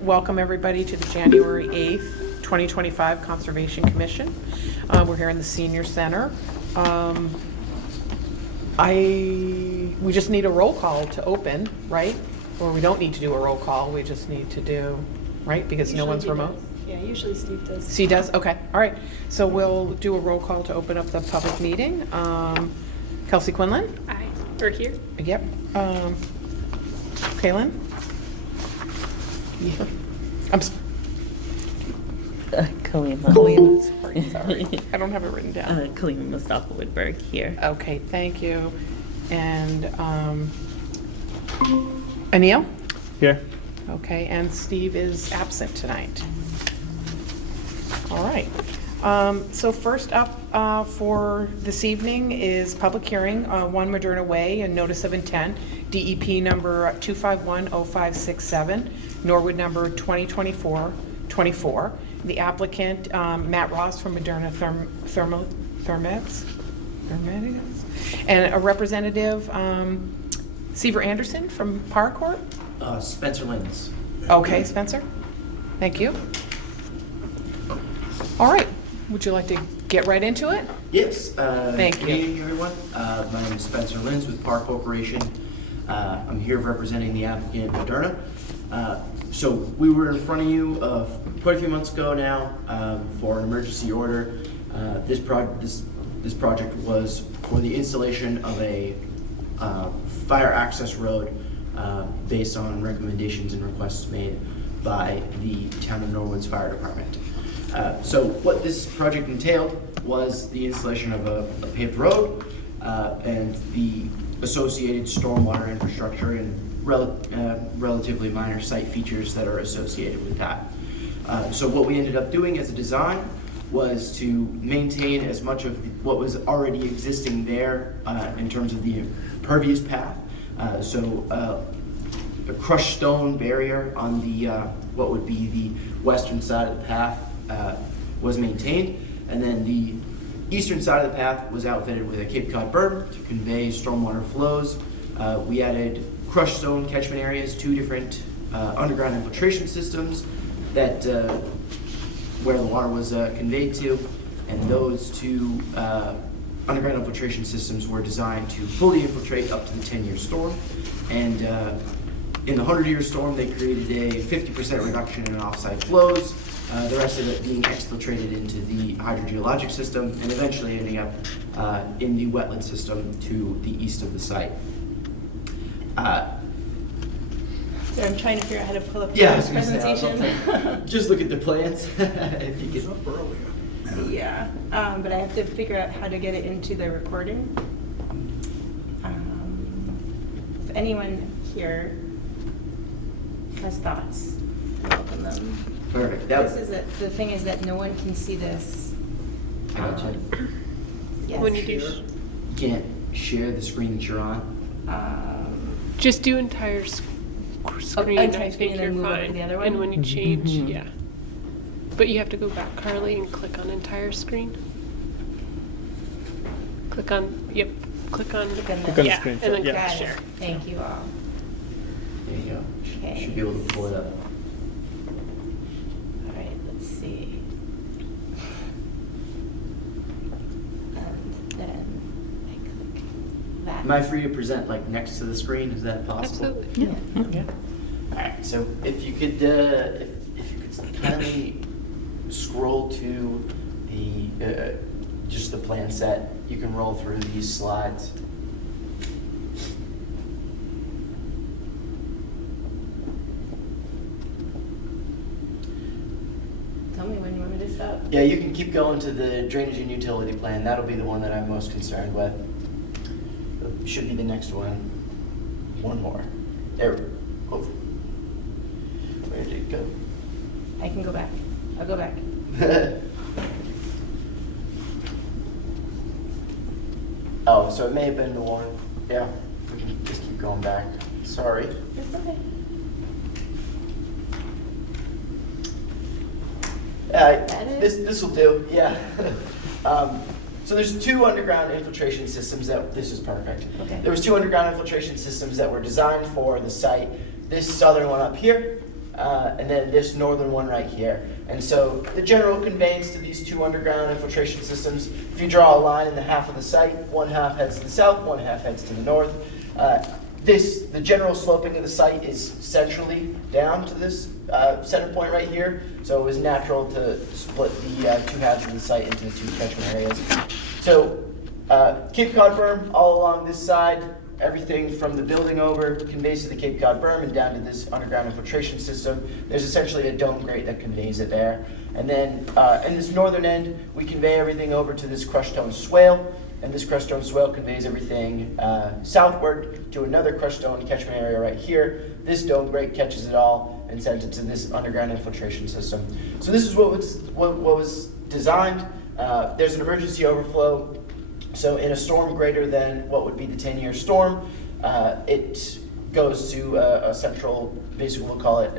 Welcome everybody to the January 8th, 2025 Conservation Commission. We're here in the Senior Center. We just need a roll call to open, right? Or we don't need to do a roll call, we just need to do, right? Because no one's remote. Yeah, usually Steve does. Steve does? Okay, all right. So we'll do a roll call to open up the public meeting. Kelsey Quinlan? Aye. We're here. Yep. Kaylin? Yeah. Kalima. Sorry. I don't have it written down. Kalima Mustafa Woodberg here. Okay, thank you. And Anil? Here. Okay, and Steve is absent tonight. All right. So first up for this evening is public hearing, 1 Moderna Way, and notice of intent, DEP number 2510567, Norwood number 2024-24. The applicant, Matt Ross from Moderna Thermetics, and a representative, Seaver Anderson from Paracorp. Spencer Lins. Okay, Spencer, thank you. All right, would you like to get right into it? Yes. Thank Good evening, everyone. My name is Spencer Lins with Park Corporation. I'm here representing the applicant Moderna. So we were in front of you quite a few months ago now for an emergency order. This project was for the installation of a fire access road based on recommendations and requests made by the town of Norwood's fire department. So what this project entailed was the installation of a paved road and the associated stormwater infrastructure and relatively minor site features that are associated with that. So what we ended up doing as a design was to maintain as much of what was already existing there in terms of the impervious path. So a crushed stone barrier on the what would be the western side of the path was maintained, and then the eastern side of the path was outfitted with a Cape Cod berm to convey stormwater flows. We added crushed stone catchment areas, 2 different underground infiltration systems that where the water was conveyed to, and those 2 underground infiltration systems were designed to fully infiltrate up to the 10-year storm. And in the 100-year storm, they created a 50% reduction in offsite flows, the rest of it being exfiltrated into the hydrogeologic system and eventually ending up in the wetland system to the east of the site. So I'm trying to figure out how to pull up Yeah, I the was gonna say, presentation. just look at the plans. If you could. Yeah, but I have to figure out how to get it into the recording. If anyone here has thoughts, I welcome them. Perfect. The thing is that no one can see this. I gotcha. Yes. When you do, You can't share the screen that you're on. just do entire screen. entire I screen think and then you're move over to fine. the other one? And when you change, Mhm. yeah. But you have to go back, Carly, and click on entire screen. Click on, yep, click on, Click on Click on the yeah, screen, and then yeah. click Got it. share. Thank you all. There you go. Okay. Should be able to pull it up. All right, let's see. And then I click that. Am I free to present like next to the screen? Is that possible? Absolutely. Yeah. Yeah. All right. So if you could kindly scroll to the just the plan set, you can roll through these slides. Tell me when you want me to stop. Yeah, you can keep going to the drainage and utility plan. That'll be the one that I'm most concerned with. Should be the next one. One more. There we go. Oh. Where did it go? I can go back. I'll go back. Oh, so it may have been the one. Yeah, we we can just keep going back. Sorry. It's okay. This will do, yeah. So there's two underground infiltration systems this is perfect. Okay. There was two underground infiltration systems that were designed for the site. This southern one up here, and then this northern one right here. And so the general conveyance to these two underground infiltration systems, if you draw a line in the half of the site, one half heads to the south, one half heads to the north. The general sloping of the site is centrally down to this center point right here. So it was natural to split the two halves of the site into the two catchment areas. So Cape Cod berm all along this side, everything from the building over conveys to the Cape Cod berm and down to this underground infiltration system. There's essentially a dome grate that conveys it there. And then in this northern end, we convey everything over to this crushed stone swale. And this crushed stone swale conveys everything southward to another crushed stone catchment area right here. This dome grate catches it all and sends it to this underground infiltration system. So this is what was designed. There's an emergency overflow. So in a storm greater than what would be the 10-year storm, it goes to a central, basically we'll call it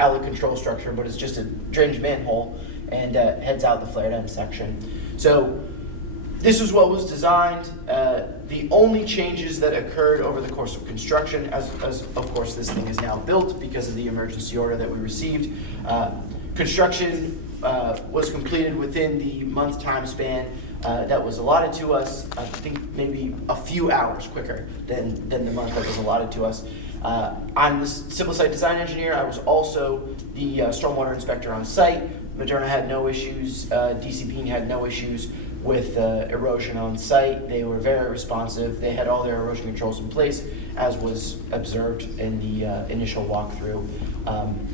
outlet control structure, but it's just a drainage manhole and heads out the flared end section. So this is what was designed. The only changes that occurred over the course of construction, as of course this thing is now built because of the emergency order that we received, construction was completed within the month time span that was allotted to us. I think maybe a few hours quicker than the month that was allotted to us. I'm the civil site design engineer. I was also the stormwater inspector on site. Moderna had no issues. DC Bean had no issues with erosion on site. They were very responsive. They had all their erosion controls in place, as was observed in the initial walkthrough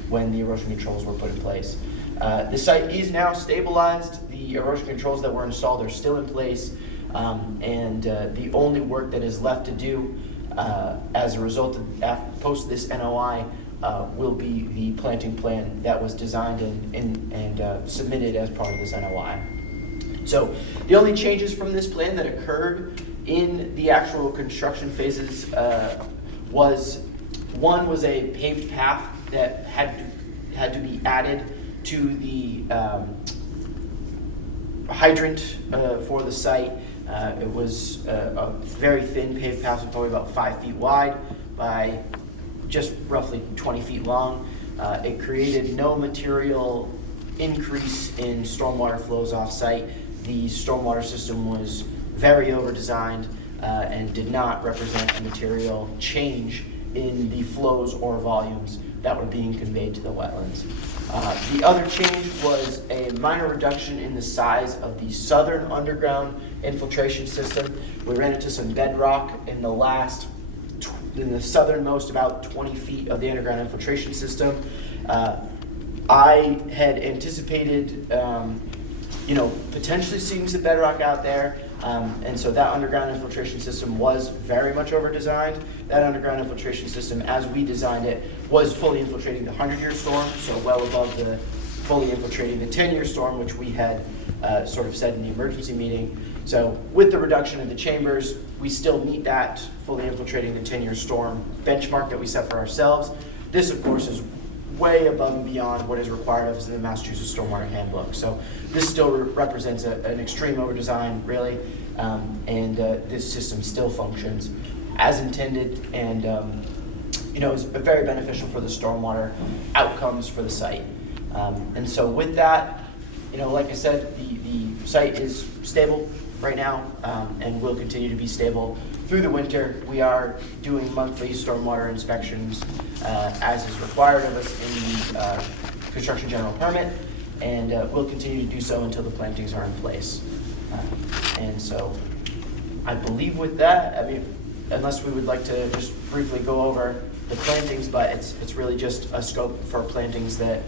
when the erosion controls were put in place. The site is now stabilized. The erosion controls that were installed are still in place, and the only work that is left to do as a result of post this NOI will be the planting plan that was designed and submitted as part of this NOI. So the only changes from this plan that occurred in the actual construction phases was a paved path that had to be added to the hydrant for the site. It was a very thin paved path, probably about 5 feet wide by just roughly 20 feet long. It created no material increase in stormwater flows off-site. The stormwater system was very over-designed and did not represent a material change in the flows or volumes that were being conveyed to the wetlands. The other change was a minor reduction in the size of the southern underground infiltration system. We ran into some bedrock in the southernmost about 20 feet of the underground infiltration system. I had anticipated potentially seeing some bedrock out there. And so that underground infiltration system was very much over-designed. That underground infiltration system, as we designed it, was fully infiltrating the 100-year storm, so well above the fully infiltrating the 10-year storm, which we had sort of said in the emergency meeting. So with the reduction of the chambers, we still meet that fully infiltrating the 10-year storm benchmark that we set for ourselves. This, of course, is way above and beyond what is required of us in the Massachusetts Stormwater Handbook. So this still represents an extreme over-design, really, and this system still functions as intended and is very beneficial for the stormwater outcomes for the site. And so with that, like I said, the site is stable right now and will continue to be stable through the winter. We are doing monthly stormwater inspections as is required of us in the construction general permit, and we'll continue to do so until the plantings are in place. And so I believe with that, unless we would like to just briefly go over the plantings, but it's really just a scope for plantings that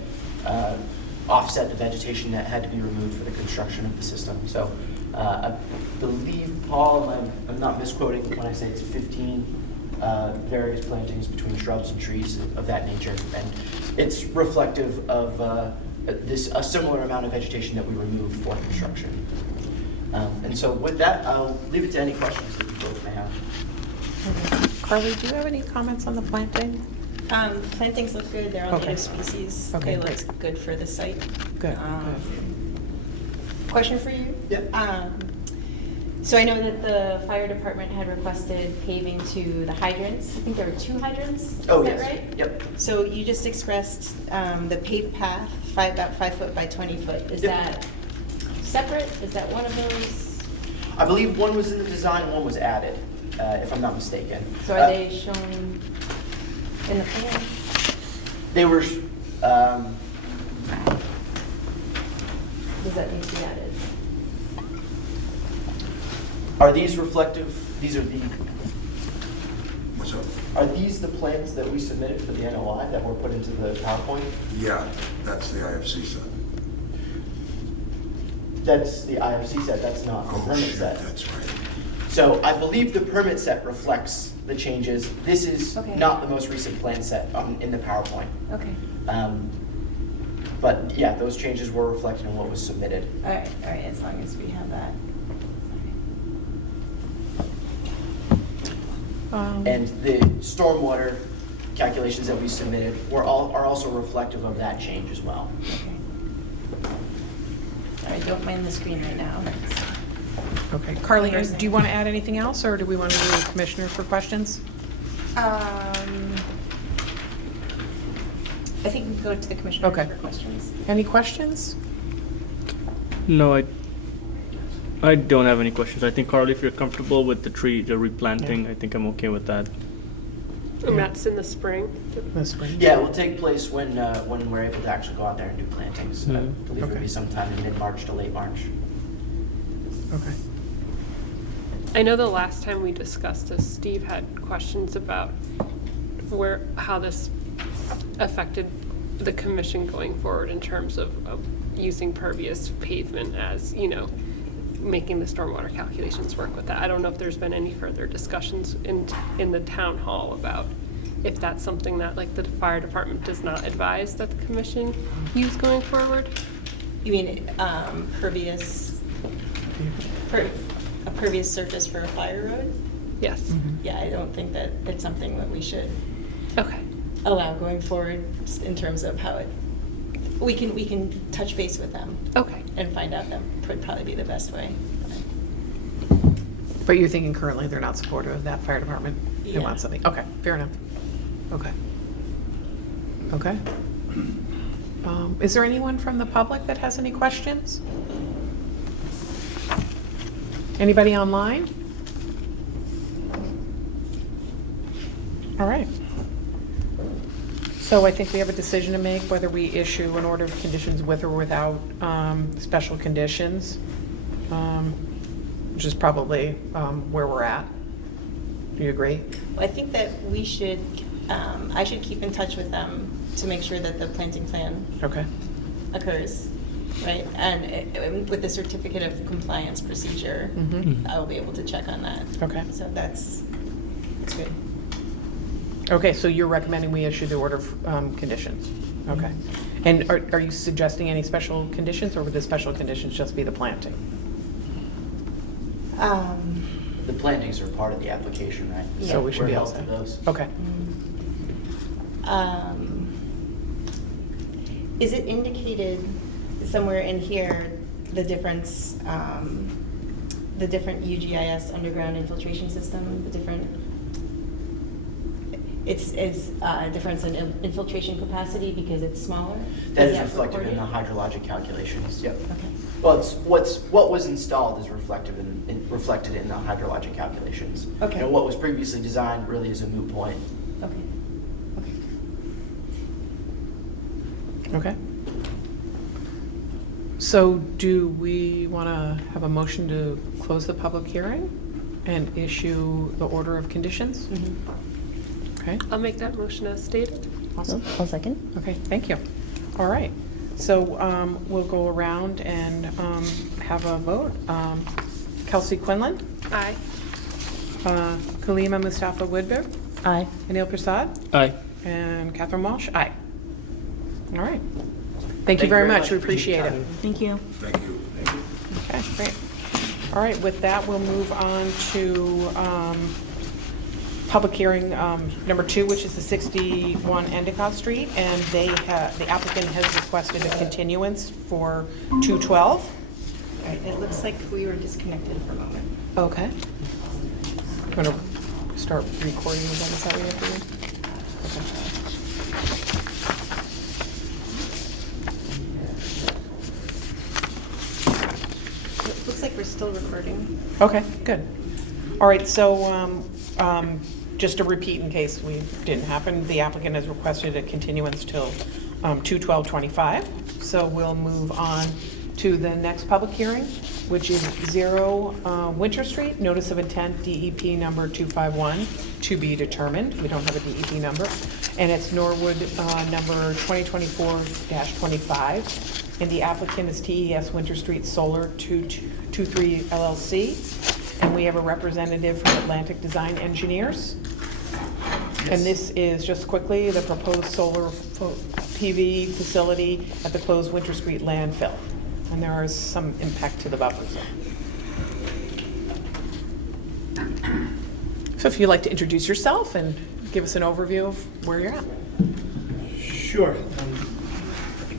offset the vegetation that had to be removed for the construction of the system. So I believe, Paul, I'm not misquoting when I say it's 15 various plantings between shrubs and trees of that nature. And it's reflective of a similar amount of vegetation that we removed for construction. And so with that, I'll leave it to any questions that you both may have. Carly, do you have any comments on the planting? Plantings look good, they're all Okay. native species. Okay, They great. look good for the site. Good, Question for you? Yep. So I know that the fire department had requested paving to the hydrants. I think there were 2 hydrants, Oh, is that yes. right? Yep. So you just expressed the paved path, about 5 foot by 20 foot. Is Yep. that separate? Is that one of those? I believe one was in the design and one was added, if I'm not mistaken. So are they shown in the plan? They were, Does that need to be added? are these reflective, these are the, What's up? are these the plans that we submitted for the NOI that were put into the PowerPoint? Yeah, that's the IFC set. That's the IFC set, that's not the Oh, permit shit, set. that's right. So I believe the permit set reflects the changes. This is Okay. not the most recent plan set in the PowerPoint. Okay. But yeah, those changes were reflected in what was submitted. All right, as long as we have that. And the stormwater calculations that we submitted are also reflective of that change as well. Okay. Sorry, don't mind the screen right now. Okay, Carly, do you want to add anything else, or do we want to go to the commissioner for questions? I think we can go to the commissioner Okay. for questions. Any questions? No, I don't have any questions. I think, Carly, if you're comfortable with the replanting, I think I'm okay with that. And that's in the spring. This spring? Yeah, it will take place when we're able to actually go out there and do plantings. I Mhm. believe it'll Okay. be sometime in mid-March to late March. Okay. I know the last time we discussed this, Steve had questions about how this affected the commission going forward in terms of using pervious pavement as, making the stormwater calculations work with that. I don't know if there's been any further discussions in the town hall about if that's something that, like, the fire department does not advise that the commission use going forward. You mean pervious, a pervious surface for a fire road? Yes. Yeah, I don't think that it's something that we should Okay. allow going forward in terms of how we can touch base with them Okay. and find out. That would probably be the best way. But you're thinking currently they're not supportive of that fire department? They Yeah. want something, okay, fair enough. Okay. Okay. Is there anyone from the public that has any questions? Anybody online? All right. So I think we have a decision to make whether we issue an order of conditions with or without special conditions, which is probably where we're at. Do you agree? Well, I think that we should, I should keep in touch with them to make sure that the planting plan Okay. occurs, right? And with the certificate of compliance procedure, Mhm. I will be able to check on that. Okay. So that's good. Okay, so you're recommending we issue the order of conditions? Okay. And are you suggesting any special conditions, or would the special conditions just be the planting? The plantings are part of the application, right? Yeah. So we should We're be all held to set? those. Okay. Is it indicated somewhere in here, the difference, the different UGIS underground infiltration system, the different, it's a difference in infiltration capacity because it's smaller? That is reflected in the recorded? hydrologic calculations, yep. Okay. Well, what was installed is reflected in the hydrologic calculations. Okay. You know, what was previously designed really is a moot point. Okay. Okay. Okay. So do we want to have a motion to close the public hearing and issue the order of conditions? Okay, I'll make that motion as stated. awesome. One second. Okay, thank you. All right, so we'll go around and have a vote. Kelsey Quinlan, Aye. Kalima Mustafa Woodbury, Aye. Anil Prasad, Aye. and Catherine Walsh, aye. All right. Thank you very much, we appreciate it. Thank you. Thank you. Okay, great. All right, with that, we'll move on to public hearing number 2, which is the 61 Endicott Street, and the applicant has requested a continuance for 2/12. Right, it looks like we were disconnected for a moment. Okay. I'm going to start recording again, is that what you have to do? It looks like we're still recording. Okay, good. All right, so just to repeat in case we didn't happen, the applicant has requested a continuance till 2/12/25. So we'll move on to the next public hearing, which is 0 Winter Street, notice of intent, DEP number 251, to be determined. We don't have a DEP number. And it's Norwood number 2024-25. And the applicant is TES Winter Street Solar 223 LLC. And we have a representative from Atlantic Design Engineers. And this is, just quickly, the proposed solar PV facility at the closed Winter Street landfill. And there is some impact to the buffer zone. So if you'd like to introduce yourself and give us an overview of where you're at. Sure.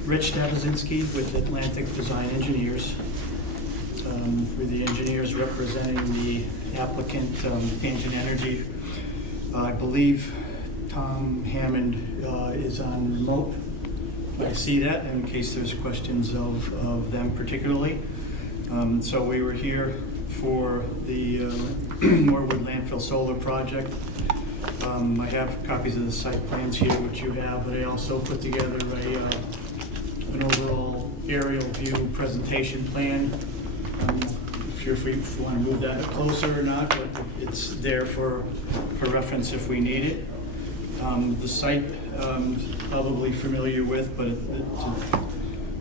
Rich Dabazinski with Atlantic Design Engineers. We're the engineers representing the applicant, Tangent Energy. I believe Tom Hammond is on remote. I see that in case there's questions of them particularly. So we were here for the Norwood Landfill Solar Project. I have copies of the site plans here, which you have, but I also put together an overall aerial view presentation plan. If you want to move that closer or not, but it's there for reference if we need it. The site, probably familiar with, but it's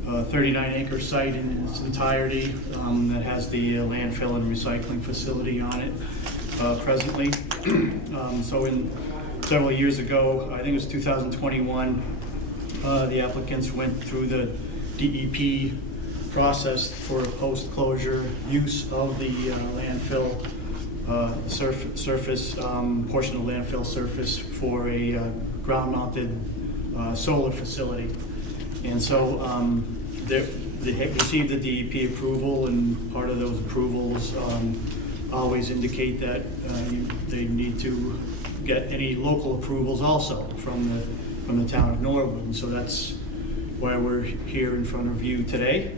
a 39-acre site in its entirety that has the landfill and recycling facility on it presently. So several years ago, I think it was 2021, the applicants went through the DEP process for post-closure use of the landfill surface, portion of landfill surface for a ground-mounted solar facility. And so they received the DEP approval, and part of those approvals always indicate that they need to get any local approvals also from the town of Norwood. And so that's why we're here in front of you today,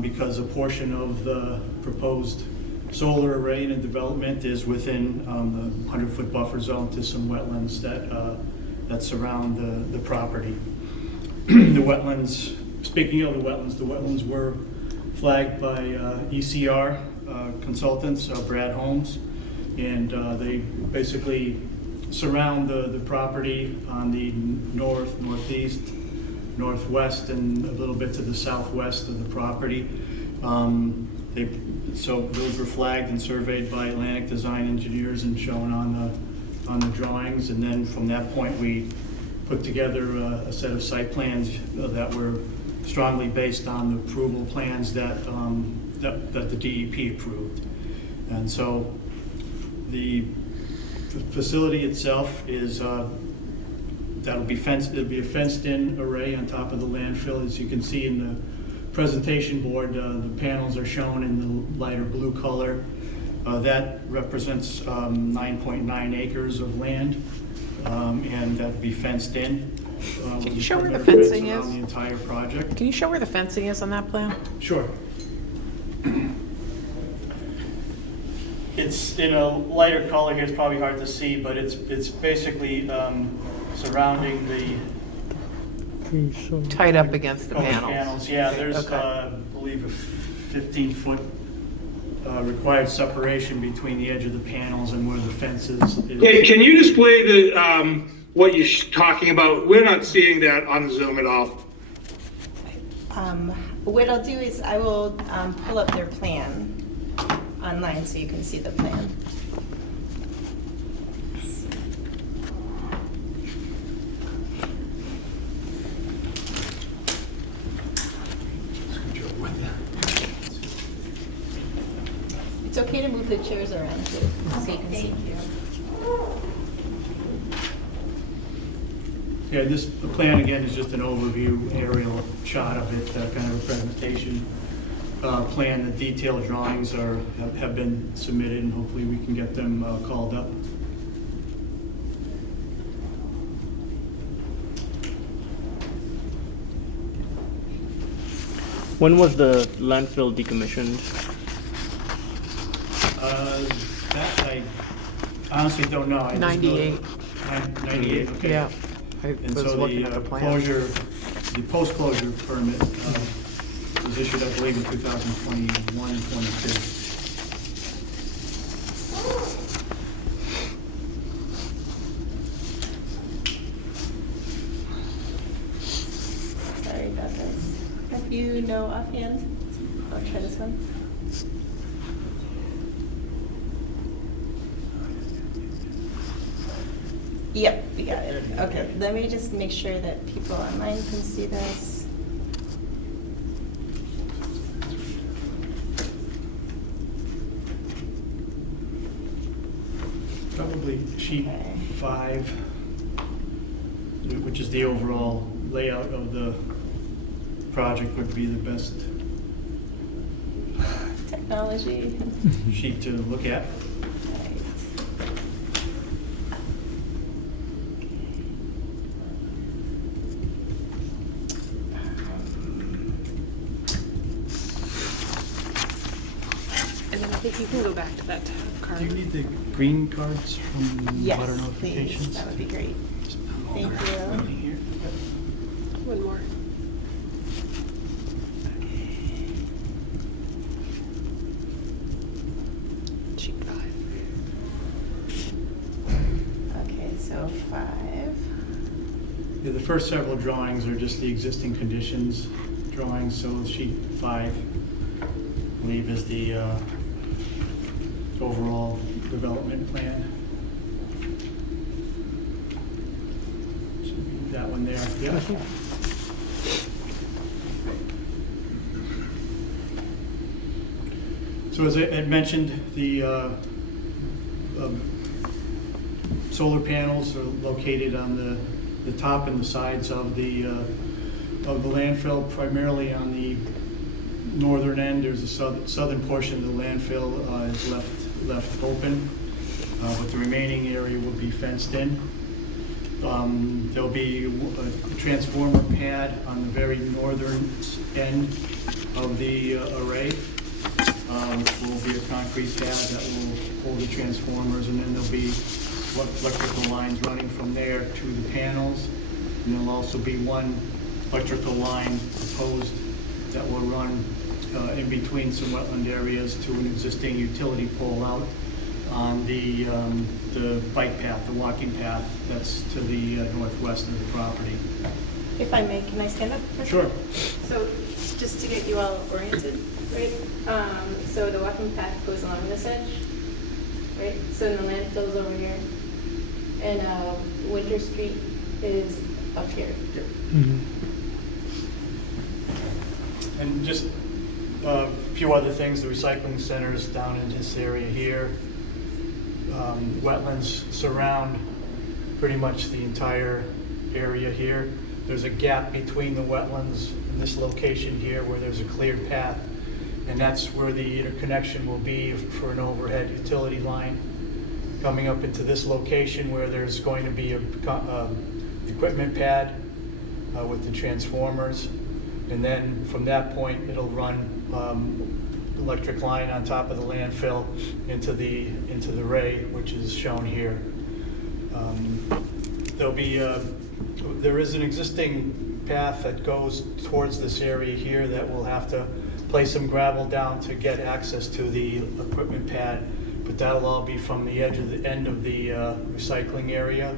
because a portion of the proposed solar array and development is within the 100-foot buffer zone to some wetlands that surround the property. The wetlands, speaking of the wetlands were flagged by ECR consultants, Brad Holmes, and they basically surround the property on the north, northeast, northwest, and a little bit to the southwest of the property. So those were flagged and surveyed by Atlantic Design Engineers and shown on the drawings. And then from that point, we put together a set of site plans that were strongly based on the approval plans that the DEP approved. And so the facility itself is that'll be fenced. It'll be a fenced-in array on top of the landfill, as you can see in the presentation board. The panels are shown in the lighter blue color. That represents 9.9 acres of land, and that'd be fenced in. Can you show where the perimeter fencing fence is? around the entire project. Can you show where the fencing is on that plan? Sure. It's in a lighter color here. It's probably hard to see, but it's basically surrounding the Tied up against the panels. panels. Yeah, there's, Okay. I believe, a 15-foot required separation between the edge of the panels and where the fence is. Can you display the what you're talking about? We're not seeing that on the Zoom at all. What I'll do is I will pull up their plan online so you can see the plan. It's okay to move the chairs around too, so you can see. Yeah, the plan again is just an overview aerial shot of it, kind of a presentation plan. The detailed drawings have been submitted, and hopefully we can get them called up. When was the landfill decommissioned? That I honestly don't know. I just know- 98. 98, okay. Yeah. I And was so looking the at the plan. closure, the post-closure permit was issued, I believe, in 2021, 22. Sorry about this. If you know offhand, I'll try this one. Yep, we got it. Okay, let me just make sure that people online can see this. Probably sheet Okay. 5, which is the overall layout of the project, would be the best Technology. sheet to look at. Right. And then I think you can go back to that tab card. Do you need the green cards from butter Yes, please, notifications? that would be great. Thank you. One more. Sheet 5. Okay, so 5. Yeah, the first several drawings are just the existing conditions drawings, so sheet 5, I believe, is the overall development plan. Should be that one there, yeah. So as I had mentioned, the solar panels are located on the top and the sides of the landfill, primarily on the northern end. There's a southern portion of the landfill is left open, but the remaining area will be fenced in. There'll be a transformer pad on the very northern end of the array, which will be a concrete pad that will hold the transformers, and then there'll be electrical lines running from there to the panels. And there'll also be one electrical line proposed that will run in between some wetland areas to an existing utility pole out on the bike path, the walking path that's to the northwest of the property. If I may, can I stand up for a Sure. second? So just to get you all oriented, right? So the walking path goes along this edge, right? So the landfill's over here. And Winter Street is up here. And just a few other things, the recycling center's down in this area here. Wetlands surround pretty much the entire area here. There's a gap between the wetlands and this location here where there's a cleared path, and that's where the interconnection will be for an overhead utility line coming up into this location where there's going to be a equipment pad with the transformers, and then from that point it'll run electric line on top of the landfill into the ray, which is shown here. There is an existing path that goes towards this area here that we'll have to place some gravel down to get access to the equipment pad, but that'll all be from the end of the recycling area.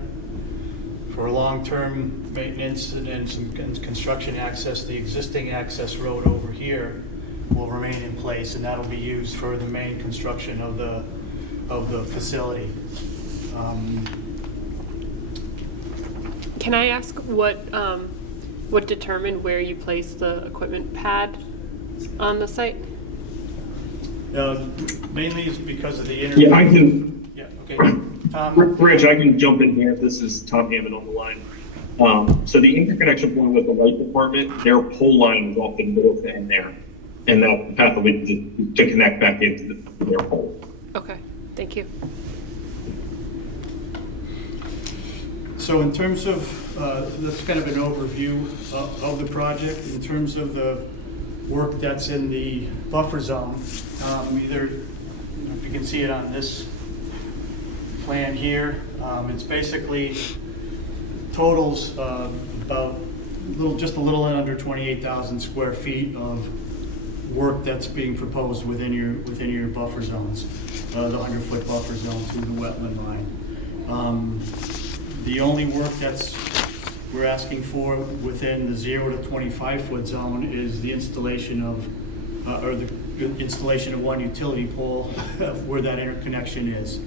For long-term maintenance and then some construction access, the existing access road over here will remain in place, and that'll be used for the main construction of the facility. Can I ask what determined where you placed the equipment pad on the site? Mainly is because of the Yeah, I can, Yeah, okay. Tom, Rich, I can jump in here. This is Tom Hammond on the line. So the interconnection point with the light department, their pole line is off the north end there. And that path will be to connect back into their pole. Okay, thank you. So in terms of, that's kind of an overview of the project. In terms of the work that's in the buffer zone, either, if you can see it on this plan here, it's basically totals about just a little under 28,000 square feet of work that's being proposed within your buffer zones, the 100-foot buffer zone through the wetland line. The only work we're asking for within the 0 to 25-foot zone is the installation of, one utility pole where that interconnection is.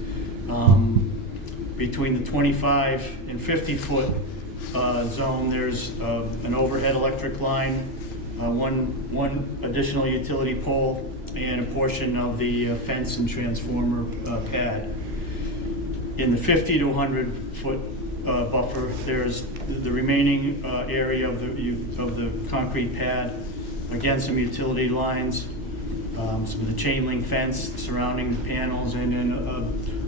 Between the 25 and 50-foot zone, there's an overhead electric line, one additional utility pole, and a portion of the fence and transformer pad. In the 50 to 100-foot buffer, there's the remaining area of the concrete pad, again some utility lines, some of the chain link fence surrounding the panels, and then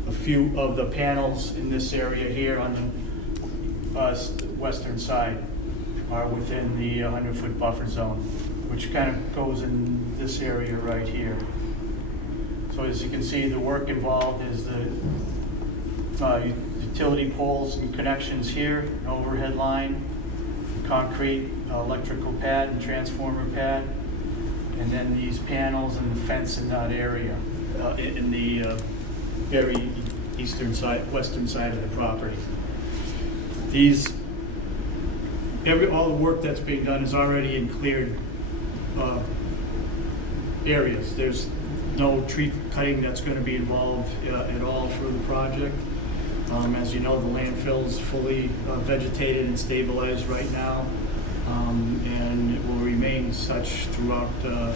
a few of the panels in this area here on the western side are within the 100-foot buffer zone, which kind of goes in this area right here. So as you can see, the work involved is the utility poles and connections here, an overhead line, concrete electrical pad and transformer pad, and then these panels and the fence in that area, in the very eastern side, western side of the property. All the work that's being done is already in cleared areas. There's no tree cutting that's going to be involved at all for the project. As you know, the landfill is fully vegetated and stabilized right now, and it will remain such throughout the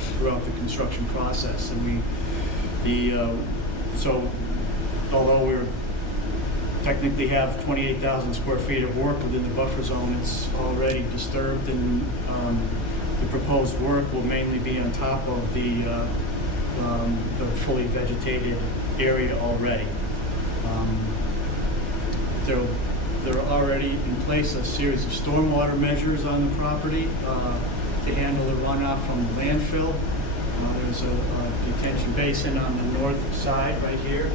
construction process. And so although we're technically have 28,000 square feet of work within the buffer zone, it's already disturbed, and the proposed work will mainly be on top of the fully vegetated area already. There are already in place a series of stormwater measures on the property to handle the runoff from the landfill. There's a detention basin on the north side right here.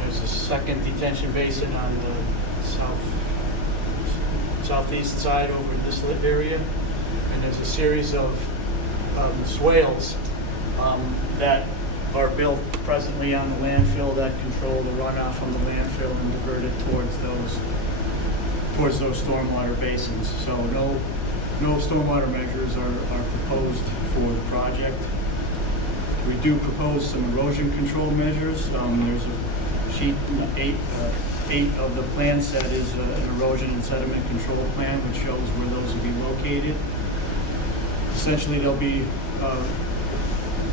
There's a second detention basin on the southeast side over this area. And there's a series of swales that are built presently on the landfill that control the runoff from the landfill and divert it towards those stormwater basins. So no stormwater measures are proposed for the project. We do propose some erosion control measures. There's a sheet 8 of the plan set is an erosion and sediment control plan, which shows where those will be located. Essentially, there'll be a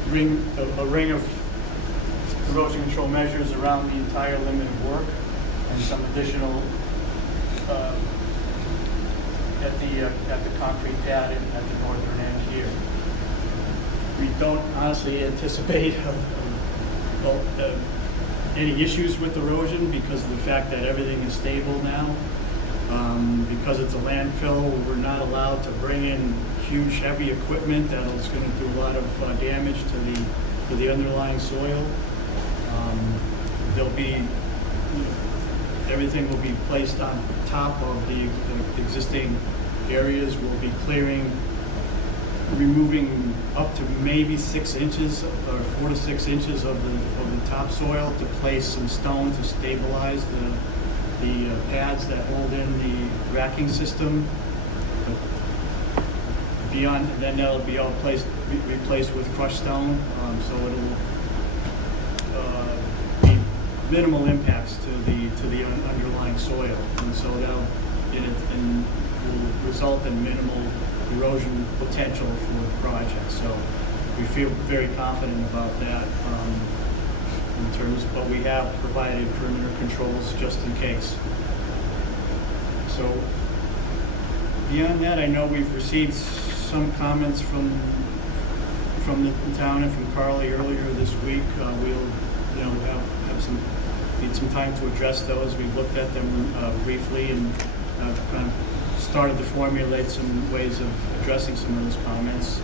ring of erosion control measures around the entire limit of work, and some additional at the concrete pad and at the northern end here. We don't honestly anticipate any issues with erosion because of the fact that everything is stable now. Because it's a landfill, we're not allowed to bring in huge, heavy equipment that's going to do a lot of damage to the underlying soil. There'll be everything will be placed on top of the existing areas. We'll be clearing, removing up to maybe 6 inches or 4 to 6 inches of the topsoil to place some stone to stabilize the pads that hold in the racking system. Beyond, then that'll be all replaced with crushed stone, so it'll be minimal impacts to the underlying soil, and so that'll will result in minimal erosion potential for the project. So we feel very confident about that in terms walkthroughs, but we have provided perimeter controls just in case. So beyond that, I know we've received some comments from the town and from Carly earlier this week. We'll, need some time to address those. We've looked at them briefly and kind of started to formulate some ways of addressing some of those comments.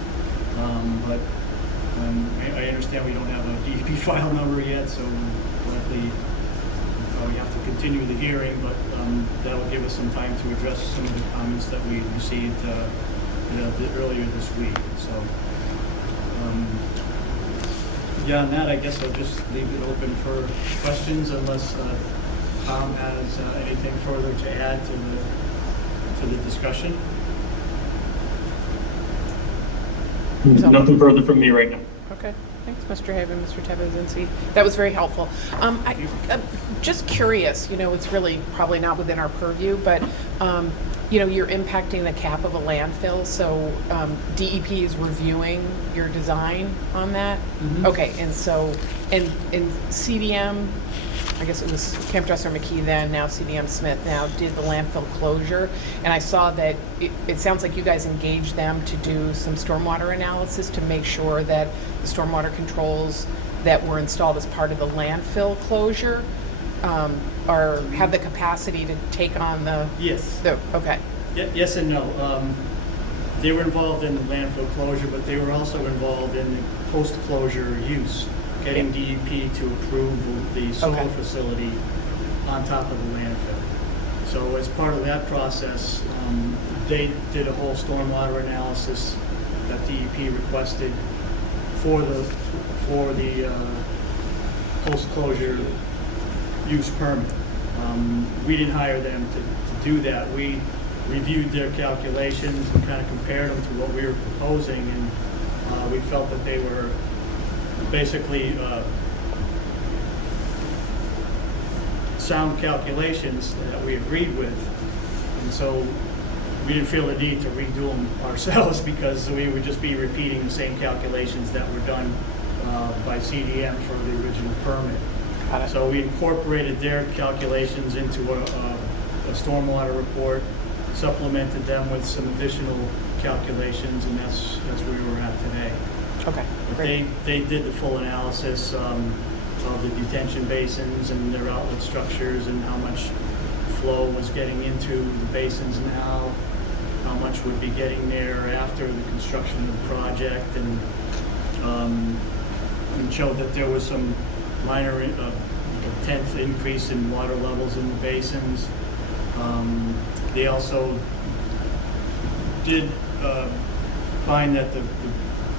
But I understand we don't have a DEP file number yet, so likely we have to continue the hearing, but that will give us some time to address some of the comments that we received earlier this week. So beyond that, I guess I'll just leave it open for questions unless Tom has anything further to add to the discussion. Nothing further from me right now. Okay, thanks, Mr. Haven, Mr. Tebezinski. That was very helpful. I'm just curious, it's really probably not within our purview, but, you're impacting the cap of a landfill, so DEP is reviewing your design on that? Mhm. Okay, and so, in CDM, I guess it was Camp Dresser McKee then, now CDM Smith now, did the landfill closure, and I saw that it sounds like you guys engaged them to do some stormwater analysis to make sure that the stormwater controls that were installed as part of the landfill closure have the capacity to take on Yes. okay. Yes and no. They were involved in the landfill closure, but they were also involved in the post-closure use, getting DEP to approve the solar Okay. facility on top of the landfill. So as part of that process, they did a whole stormwater analysis that DEP requested for the post-closure use permit. We didn't hire them to do that. We reviewed their calculations and kind of compared them to what we were proposing, and we felt that they were basically sound calculations that we agreed with. And so we didn't feel the need to redo them ourselves because we would just be repeating the same calculations that were done by CDM for the original permit. Got it. So we incorporated their calculations into a stormwater report, supplemented them with some additional calculations, and that's where we're at today. Okay, But great. they did the full analysis of the detention basins and their outlet structures and how much flow was getting into the basins now, how much would be getting there after the construction of the project, and showed that there was some minor, like a 10th increase in water levels in the basins. They also did find that the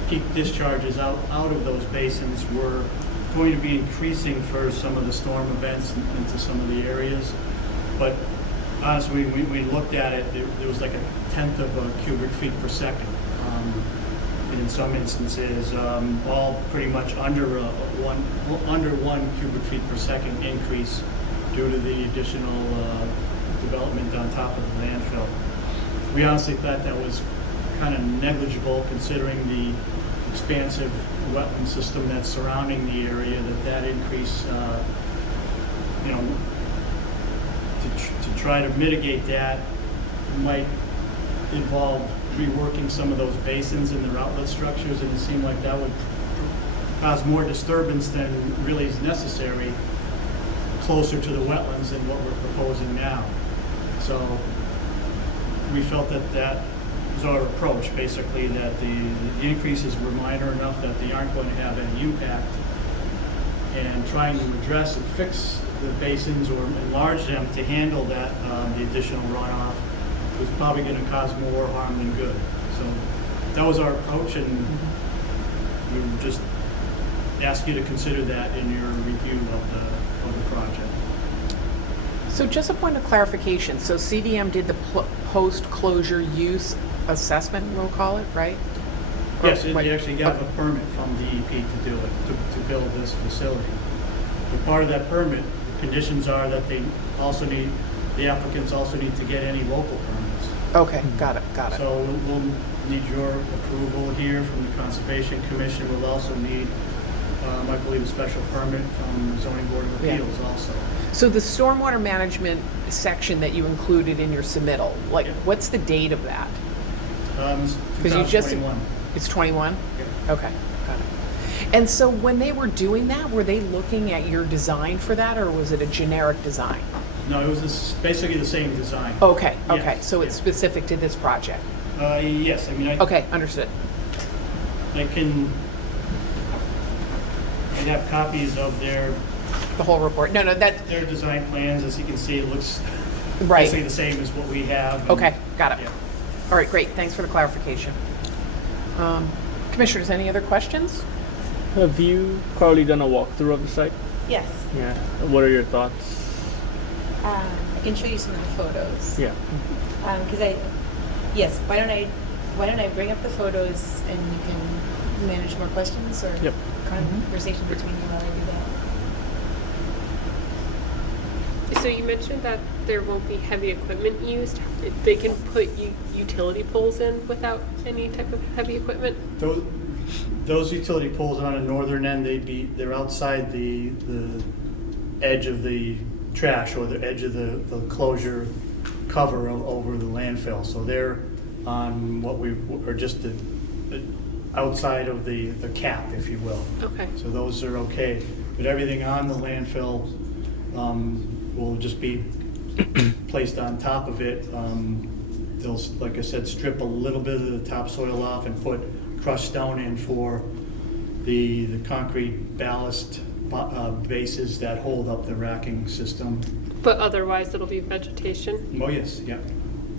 peak discharges out of those basins were going to be increasing for some of the storm events into some of the areas. But honestly, we looked at it, there was like a 10th of a cubic feet per second. In some instances, all pretty much under one cubic feet per second increase due to the additional development on top of the landfill. We honestly thought that was kind of negligible considering the expansive wetland system that's surrounding the area, that increase, to try to mitigate that might involve reworking some of those basins and their outlet structures, and it seemed like that would cause more disturbance than really is necessary closer to the wetlands than what we're proposing now. So we felt that was our approach, basically, that the increases were minor enough that they aren't going to have any impact, and trying to address and fix the basins or enlarge them to handle that, the additional runoff was probably going to cause more harm than good. So that was our approach, and we would just ask you to consider that in your review of the project. So just a point of clarification, so CDM did the post-closure use assessment, we'll call it, right? Or Yes, what- they actually got a permit from DEP to do it, to build this facility. But part of that permit, the conditions are that the applicants also need to get any local permits. Okay, got it. So we'll need your approval here from the Conservation Commission. We'll also need I believe a special permit from the zoning board of Yeah. appeals also. So the stormwater management section that you included in your submittal, like, Yeah. what's the date of that? It's 'Cause you just- 2021. It's 21? Yeah. Okay, got it. And so when they were doing that, were they looking at your design for that, or was it a generic design? No, it was basically the same design. Okay, okay, Yes, so it's yeah. specific to this project. Yes, I mean, Okay, understood. I have copies of their The whole report, no, that, Their design plans, as you can see, it looks basically right, the same as what we have. and- okay, got it. Yeah. All right, great, thanks for the clarification. Commissioners, any other questions? Have you, Carly, done a walkthrough of the site? Yes, Yeah. What are your thoughts? I can show you some of the photos. Yeah. Yes, why don't I bring up the photos and you can manage more questions or Yep. conversation between you while I do that? So you mentioned that there won't be heavy equipment used. They can put utility poles in without any type of heavy equipment? Those utility poles on the northern end, they're outside the edge of the trash or the edge of the closure cover over the landfill. So they're on just the outside of the cap, if you will. Okay. So those are okay. But everything on the landfill will just be placed on top of it. They'll, like I said, strip a little bit of the topsoil off and put crushed stone in for the concrete ballast bases that hold up the racking system. But otherwise it'll be vegetation? Oh, yes, yep,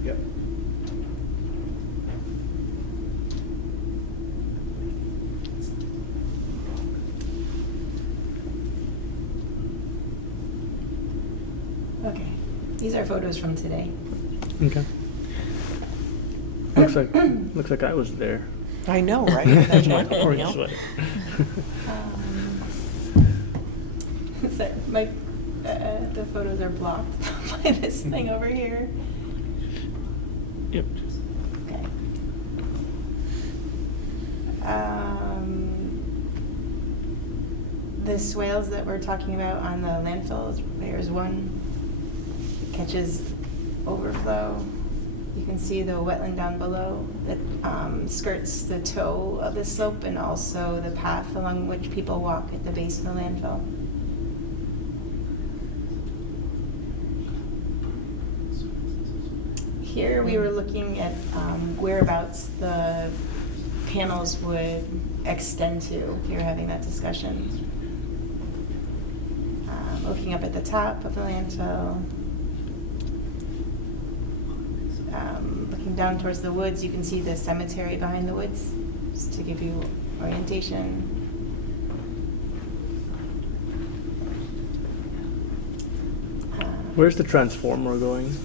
yep. Okay, these are photos from today. Okay. Looks like I was there. I know, right? That's wonderful, Orange you know? sweater. So the photos are blocked by this thing over here. Yep. Okay. The swales that we're talking about on the landfills, there's one that catches overflow. You can see the wetland down below that skirts the toe of the slope and also the path along which people walk at the base of the landfill. Here we were looking at whereabouts the panels would extend to. We were having that discussion. Looking up at the top of the landfill. Looking down towards the woods, you can see the cemetery behind the woods, just to give you orientation. Where's the transformer going?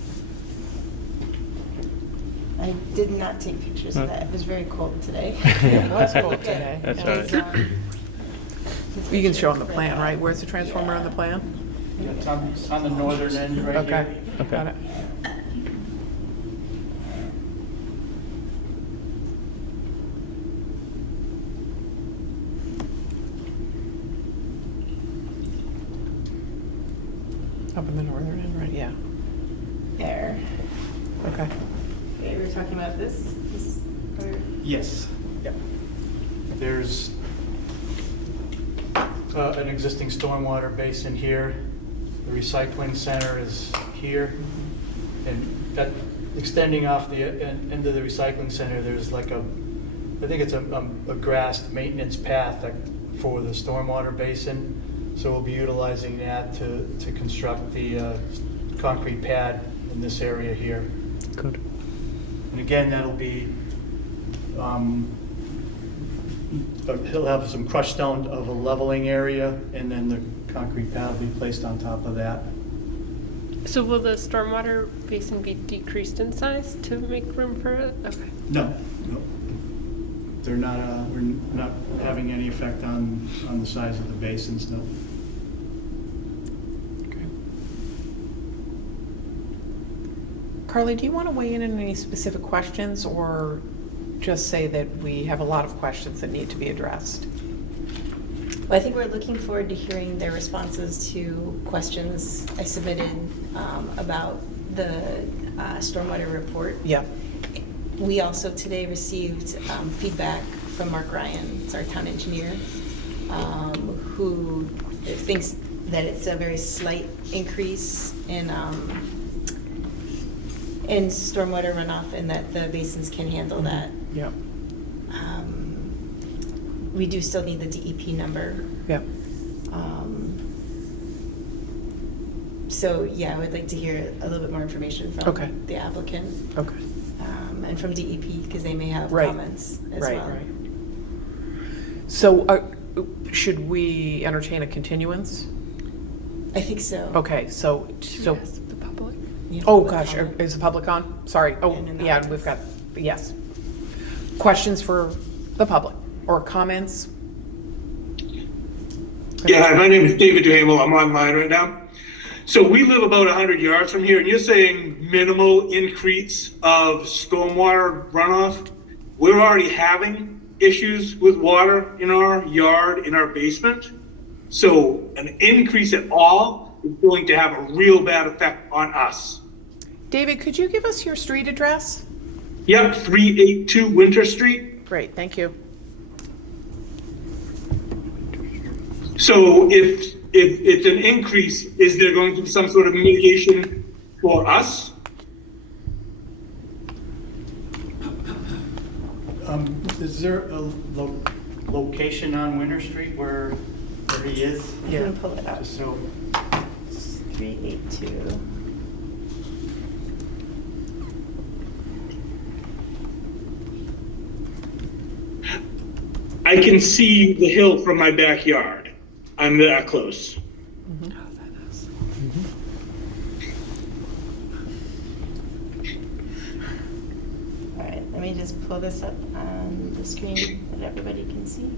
I did not take pictures of that. It was very cold today. It was cold today. That's Yeah. right. You can show on the plan, right? Where's the transformer on the plan? It's on the northern end right Okay, here. got it. Up in the northern end, right, yeah, There. okay. Okay, we were talking about this. Or- Yes. Yep. There's an existing stormwater basin here. The recycling center is here. And that, extending off the end of the recycling center, there's like I think it's a grassed maintenance path for the stormwater basin. So we'll be utilizing that to construct the concrete pad in this area here. Good. And again, that'll be, he'll have some crushed stone of a leveling area, and then the concrete pad will be placed on top of that. So will the stormwater basin be decreased in size to make room for it? Okay. No, no. They're not, we're not having any effect on the size of the basins, no. Okay. Carly, do you want to weigh in on any specific questions, or just say that we have a lot of questions that need to be addressed? Well, I think we're looking forward to hearing their responses to questions I submitted about the stormwater report. Yeah. We also today received feedback from Mark Ryan, it's our town engineer, who thinks that it's a very slight increase in stormwater runoff and that the basins can handle that. Yeah. We do still need the DEP number. Yeah. So yeah, I would like to hear a little bit more information from Okay. the applicant. Okay. And from DEP, because they may have Right. comments as Right, well. right. So should we entertain a continuance? I think so. Okay, so, Should we ask the public? Yeah, oh public gosh, comment. is the public on? Sorry. Oh, And in the yeah, audience. we've got, yes. Questions for the public or comments? Yeah, hi, my name is David Duhamel. I'm online right now. So we live about 100 yards from here, and you're saying minimal increase of stormwater runoff? We're already having issues with water in our yard, in our basement. So an increase at all is going to have a real bad effect on us. David, could you give us your street address? Yep, 382 Winter Street. Great, thank you. So if it's an increase, is there going to be some sort of mitigation for us? Is there a location on Winter Street where he is? You can pull it out. Just so, 382. I can see the hill from my backyard. I'm that close. All right, let me just pull this up on the screen that everybody can see.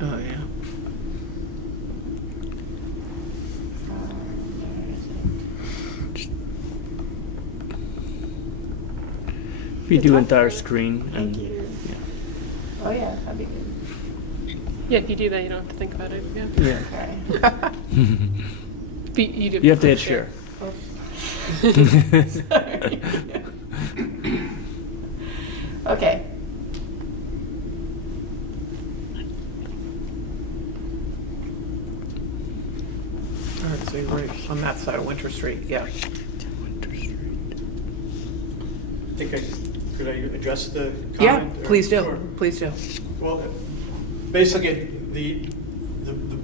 Oh, yeah. If you do entire screen and. Thank you. Oh yeah, that'd be good. Yeah, if you do that, you don't have to think about it. Yeah. Yeah. Okay. You have to hit share. Sorry. Okay. All right, so you're right on that side of Winter Street, yeah. could I address the comment? Yeah, or- please do, Sure. please do. Well, basically, the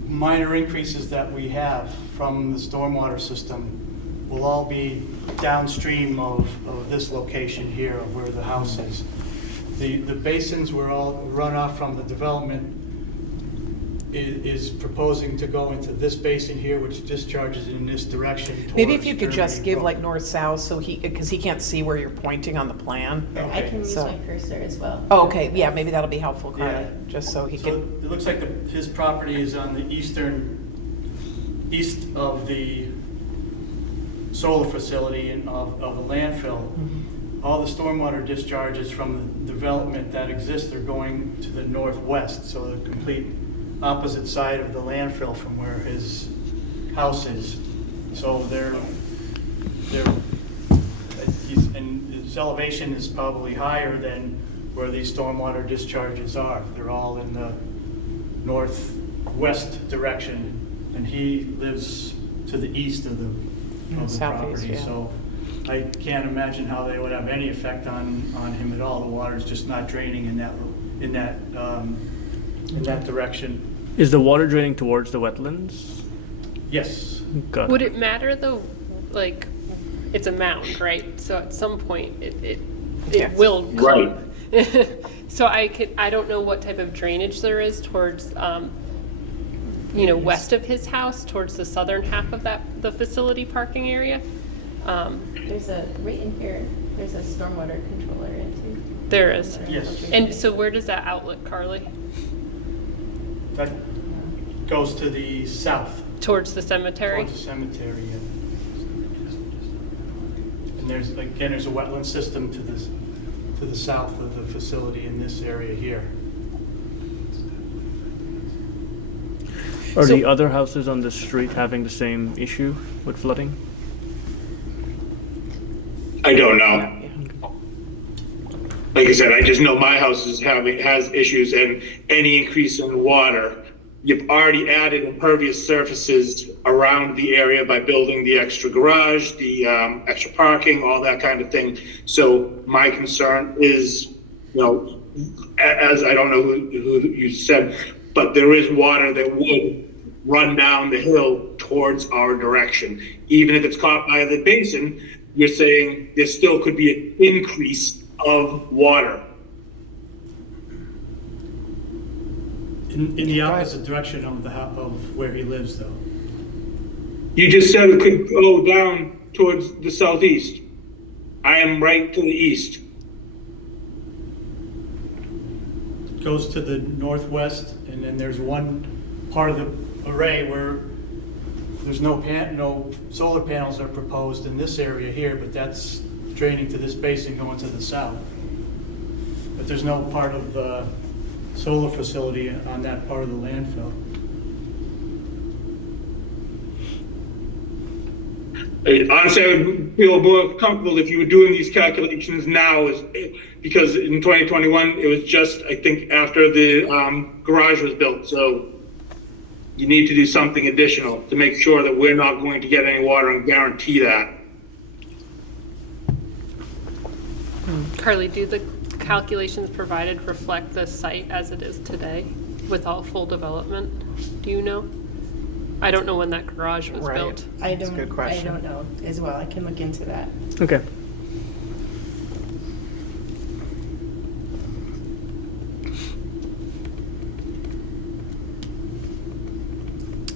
minor increases that we have from the stormwater system will all be downstream of this location here, of where the house is. The basins were all run off from the development is proposing to go into this basin here, which discharges in this direction. Maybe if towards you could just Germany give Brook. like north-south, so because he can't see where you're pointing on the plan. I Okay. can use So- my cursor as well. Oh, okay, yeah, maybe that'll be helpful, Carly, Yeah. just so he So can, it looks like his property is on the east of the solar facility and of the landfill. All the stormwater discharges from the development that exists are going to the northwest, so the complete opposite side of the landfill from where his house is. So and his elevation is probably higher than where these stormwater discharges are. They're all in the northwest direction, and he lives to the east of the Southeast, property. yeah. So I can't imagine how they would have any effect on him at all. The water's just not draining in that direction. Is the water draining towards the wetlands? Yes. Got Would it matter though, like, it's a mound, right? So at some point, it Yes. will come. Right. So I don't know what type of drainage there is towards, west of his house, towards the southern half of the facility parking area. There's right in here, there's a stormwater control area too. There is. Yes. And so where does that outlet, Carly? That goes to the south, Towards the cemetery? towards the cemetery. Yeah. And there's a wetland system to the south of the facility in this area here. Are So- the other houses on the street having the same issue with flooding? I don't know. Yeah. Like I said, I just know my house has issues, and any increase in water, you've already added impervious surfaces around the area by building the extra garage, the extra parking, all that kind of thing. So my concern is, as I don't know who you said, but there is water that would run down the hill towards our direction. Even if it's caught by the basin, you're saying there still could be an increase of water. In the opposite direction of of where he lives, though. You just said it could go down towards the southeast. I am right to the east. It goes to the northwest, and then there's one part of the array where there's no solar panels are proposed in this area here, but that's draining to this basin going to the south. But there's no part of the solar facility on that part of the landfill. Honestly, I would feel more comfortable if you were doing these calculations now, because in 2021, it was just, I think, after the garage was built. So you need to do something additional to make sure that we're not going to get any water and guarantee that. Carly, do the calculations provided reflect the site as it is today with all full development? Do you know? I don't know when that garage was Right. built. That's a good I question. don't know as well. I can look into that. Okay.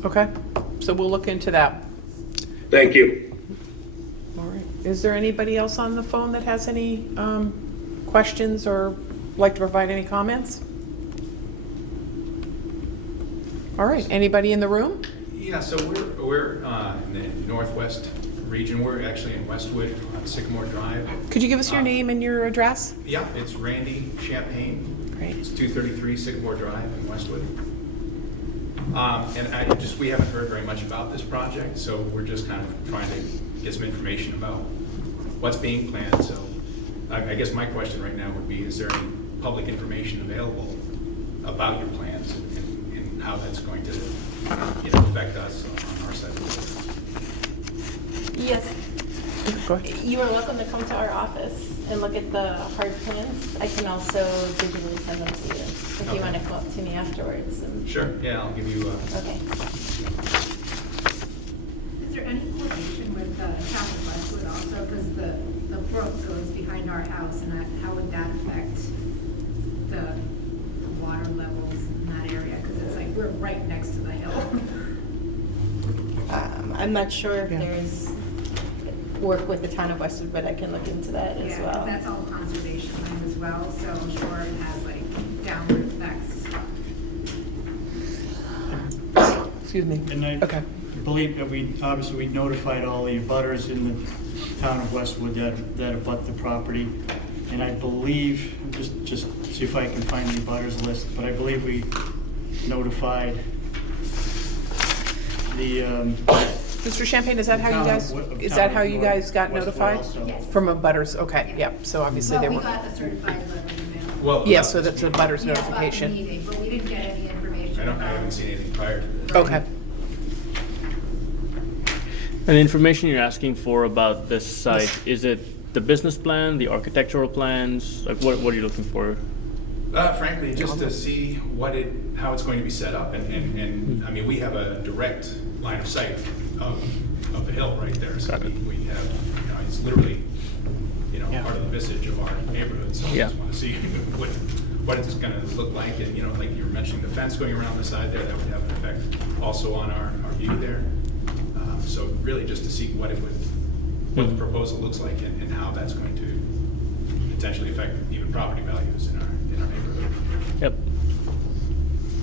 Okay, so we'll look into that. Thank you. All right. Is there anybody else on the phone that has any questions or like to provide any comments? All right, anybody in the room? Yeah, so we're in the northwest region. We're actually in Westwood on Sycamore Drive. Could you give us your name and your address? Yeah, it's Randy Champagne. Great. It's 233 Sycamore Drive in Westwood. And we haven't heard very much about this project, so we're just kind of trying to get some information about what's being planned. So I guess my question right now would be, is there any public information available about your plans and how that's going to affect us on our side of the business? Yes. Go ahead. You are welcome to come to our office and look at the hard plans. I can also digitally send them to you if you Okay. want to come up to me afterwards. Sure, yeah, I'll give you Okay. Is there any correlation with the town of Westwood also? Because the brook goes behind our house, and how would that affect the water levels in that area? Because it's like we're right next to the hill. I'm not sure if Yeah. there's work with the town of Westwood, but I can look into that as Yeah, 'cause well. that's all conservation land as well, so I'm sure it has like downward effects. Excuse me. And I Okay. believe that we notified all the abutters in the town of Westwood that abut the property. And I believe, just see if I can find the abutters list, but I believe we notified the, Mr. Champagne, is that how you guys, is that how you guys got notified? Yes. From abutters, okay, yep, so obviously Well, they we were, got a certified letter in the mail. Well, yeah, so that's a butters Yeah, about the notification. meeting, but we didn't get any information. I about- haven't seen anything prior to this. Okay, And the information you're asking for about this site, is it the business plan, the architectural plans? Like, what are you looking for? Frankly, just to see how it's going to be set up, and I mean, we have a direct line of sight of the hill right there, so we have, it's literally, Yeah. part of the visage of our neighborhood, so we Yeah. just want to see what it's going to look like, and, like you were mentioning, the fence going around the side there, that would have an effect also on our view there. So really just to see what the proposal looks like and how that's going to potentially affect even property values in our neighborhood. Yep.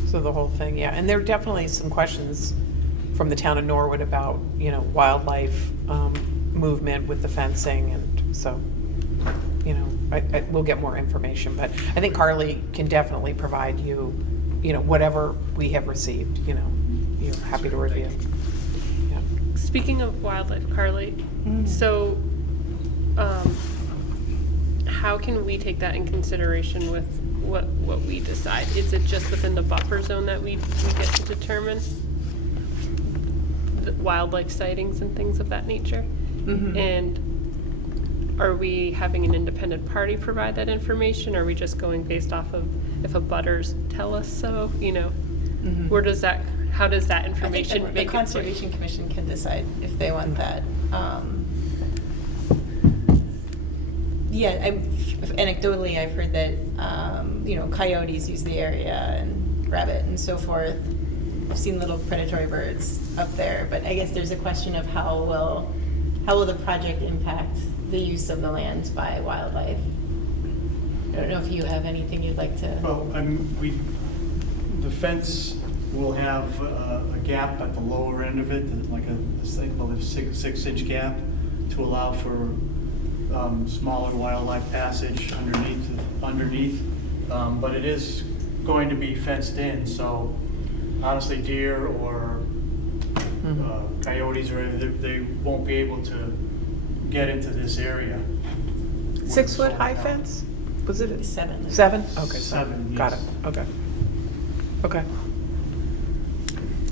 so the whole thing, yeah, and there are definitely some questions from the town of Norwood about, wildlife movement with the fencing, and so, we'll get more information, but I think Carly can definitely provide you, whatever we have received, you're happy to review. Yeah. Speaking of wildlife, Carly, so how can we take that in consideration with what we decide? Is it just within the buffer zone that we get to determine the wildlife sightings and things of that nature? And are we having an independent party provide that information? Or are we just going based off of if abutters tell us so? You know, where does that? How does that I think information the make it? Conservation Commission can decide if they want that. Yeah, anecdotally, I've heard that, coyotes use the area and rabbit and so forth. I've seen little predatory birds up there, but I guess there's a question of how will the project impact the use of the land by wildlife? I don't know if you have anything you'd like to. Well, the fence will have a gap at the lower end of it, like a 6-inch gap to allow for smaller wildlife passage underneath. But it is going to be fenced in, so honestly, deer or coyotes, or they won't be able to get into this area. 6 foot high fence? Was it 7? 7? Okay, 7, got it. yes. Okay.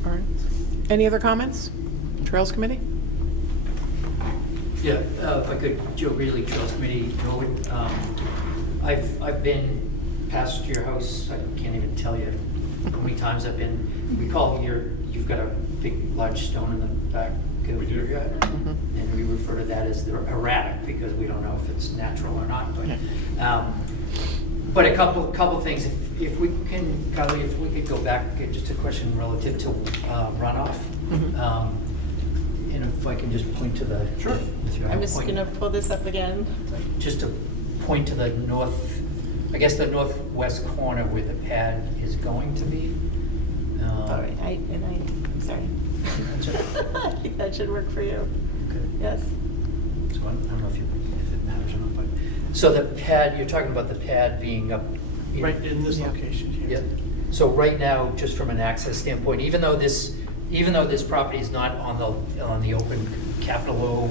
All right. Any other comments? Trails Committee? Yeah, if I could, Joe Greeley, Trails Committee, Norwood. I've been past your house, I can't even tell you how many times I've been. We call here, you've got a big, large stone in the back of your yard. And we refer to that as the erratic, because we don't know if it's natural or not. But a couple things, if we can, Kylie, if we could go back, just a question relative to runoff. And if I can just point to the. Sure. I'm just going to pull this up again. Just to point to the the northwest corner where the pad is going to be. All right, I'm sorry. I think that should work for you. Okay. Yes. So I don't know if it matters or not, but, so the pad, you're talking about the pad being up. Right in this location here. Yeah. So right now, just from an access standpoint, even though this property is not on the open capital O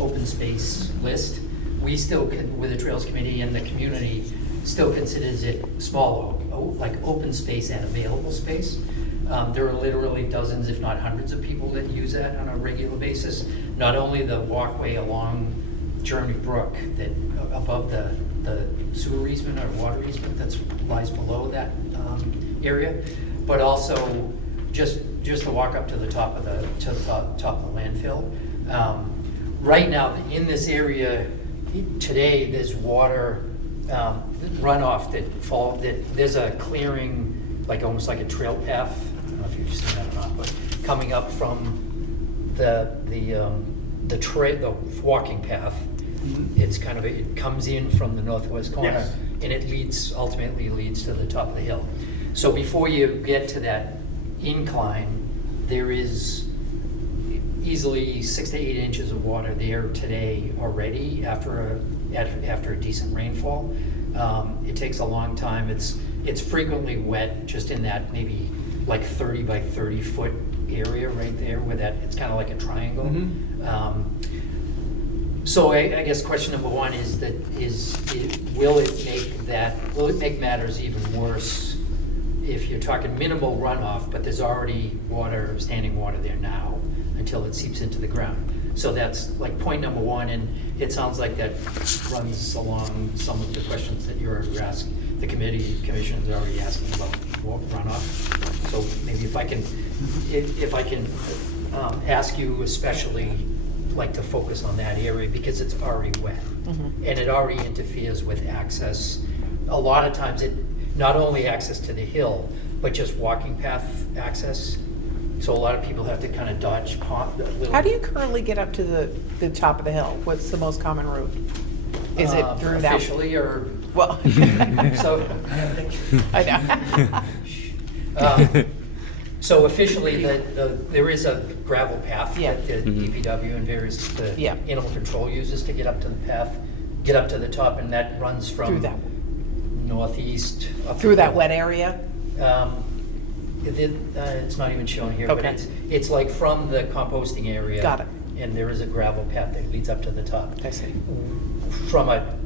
open space list, we still with the Trails Committee and the community still considers it small, like open space and available space. There are literally dozens, if not hundreds, of people that use that on a regular basis. Not only the walkway along Jeremy Brook that above the sewer easement or water easement that lies below that area, but also just to walk up to the top of the landfill. Right now, in this area today, there's water runoff that there's a clearing, like almost like a trail path. I don't know if you've seen that or not, but coming up from the walking path. It's kind of it comes in from the northwest corner, Yes. and it ultimately leads to the top of the hill. So before you get to that incline, there is easily 6 to 8 inches of water there today already after a decent rainfall. It takes a long time. It's frequently wet just in that maybe like 30 by 30 foot area right there where it's kind of like a triangle. So I guess question number one is will it make matters even worse if you're talking minimal runoff, but there's already standing water there now until it seeps into the ground? So that's like point number one, and it sounds like that runs along some of the questions that you're asking. The commission is already asking about runoff. So maybe if I can ask you especially like to focus on that area because it's already wet and it already interferes with access. A lot of times it not only access to the hill, but just walking path access. So a lot of people have to kind of dodge How do you currently get up to the top of the hill? What's the most common route? Is it through that? Officially or? Well. So. I know. So officially, there is a gravel path that the DPW and various animal control uses to get up to the path, get up to the top, and that runs from through that northeast up through that wet area. It's not even shown here, but Okay. it's like from the composting area. Got it. And there is a gravel path that leads up to the top. I see. From a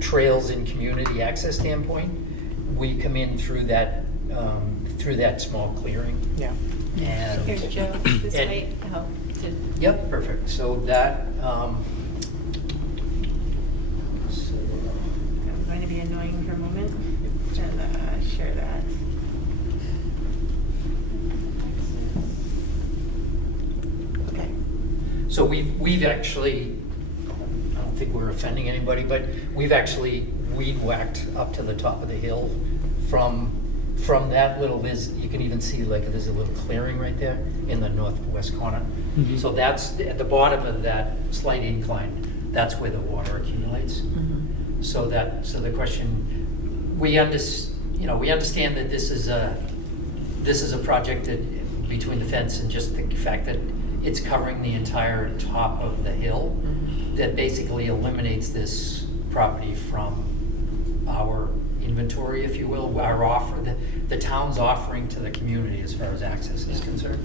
trails and community access standpoint, we come in through that small clearing. Yeah. And. Here, Joe, this and- might help to. Yep, perfect. So that, I'm going to be annoying for a moment and share that. Okay. so we've actually, I don't think we're offending anybody, but we've actually weed whacked up to the top of the hill from that little, you can even see like there's a little clearing right there in the northwest corner. Mhm. So that's, at the bottom of that slight incline, that's where the water accumulates. So the question, we understand that this is a project that, between the fence and just the fact that it's covering the entire top of the hill, that basically eliminates this property from our inventory, if you will, our offer, the town's offering to the community as far as access is concerned.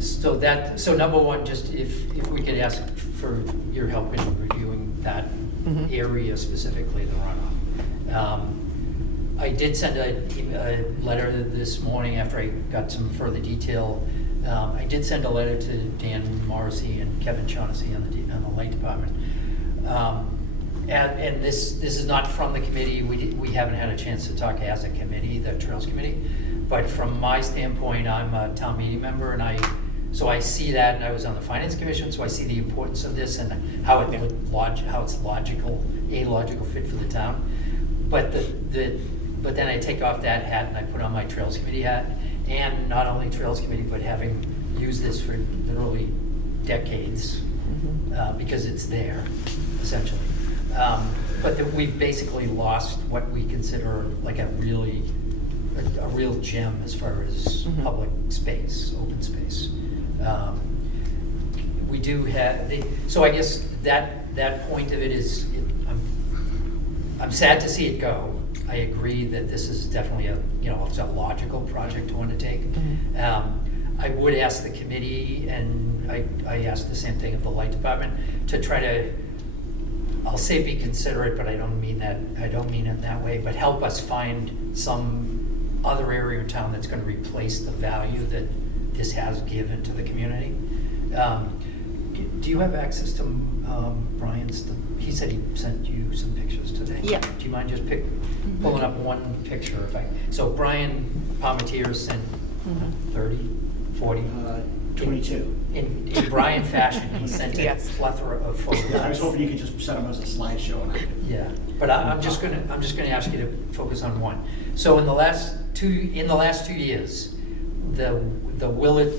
So number one, just if we could ask for your help in reviewing that area specifically, the runoff. I did send a letter this morning after I got some further detail. I did send a letter to Dan Morrissey and Kevin Shaughnessy on the light department. And this is not from the committee. We haven't had a chance to talk as a committee, the Trails Committee. But from my standpoint, I'm a town meeting member, and so I see that, and I was on the Finance Commission, so I see the importance of this and how it's a logical fit for the town. But but then I take off that hat and I put on my Trails Committee hat, and not only Trails Committee, but having used this for literally decades, because it's there, essentially. But that we've basically lost what we consider like a real gem as far as public space, open space. We do have, so I guess that point of it is, I'm sad to see it go. I agree that this is definitely it's a logical project to undertake. I would ask the committee, and I asked the same thing of the light department, to try to, I'll say be considerate, but I don't mean it that way, but help us find some other area in town that's gonna replace the value that this has given to the community. Do you have access to Brian's, he said he sent you some pictures today. Yeah. Do you mind just pulling up one picture so Brian Palmetier sent 30, 40? 22. In Brian fashion, he sent a plethora of photos. Yeah, I was hoping you could just set them as a slideshow and I could. Yeah, but I'm just gonna ask you to focus on one. So in the last 2 years, the Willett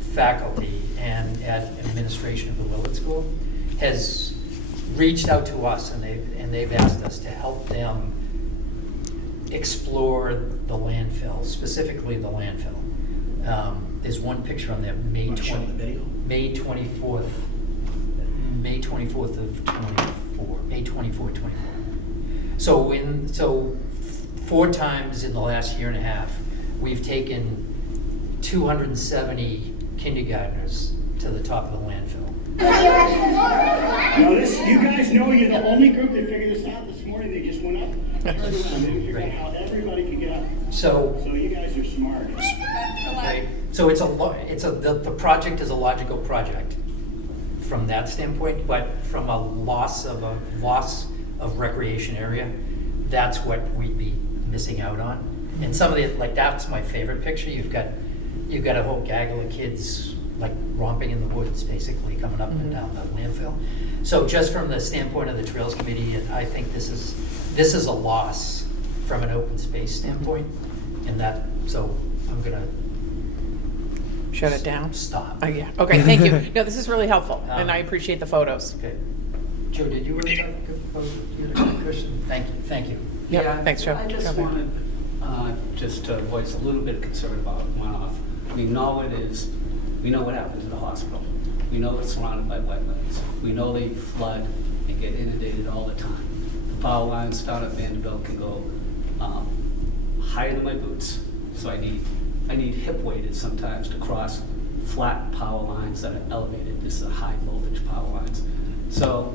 faculty and administration of the Willett School has reached out to us, and they've asked us to help them explore the landfill, specifically the landfill. There's one picture on there, May 24th of 24, May 24, 24. So 4 times in the last year and a half, we've taken 270 kindergartners to the top of the landfill. Now you guys know you're the only group that figured this out this morning. They just went up, turned around, they figured out how everybody could get up. So you guys are smart. Right. So the project is a logical project from that standpoint, but from a loss of recreation area, that's what we'd be missing out on. And some of the, like, that's my favorite picture. You've got a whole gaggle of kids like romping in the woods, basically coming up and down the landfill. So just from the standpoint of the Trails Committee, I think this is a loss from an open space standpoint, and so I'm gonna shut it down? Stop. Yeah, okay, thank you. No, this is really helpful, and I appreciate the photos. Okay. Joe, did you want to talk about your question? Thank you. Yep, Yeah, thanks, Joe. I just Go ahead. wanted just to voice a little bit of concern about runoff. We know what happened to the hospital. We know it's surrounded by wetlands. We know they flood and get inundated all the time. The power lines down at Vanderbilt can go higher than my boots. So I need hip weighted sometimes to cross flat power lines that are elevated. This is a high voltage power lines. So,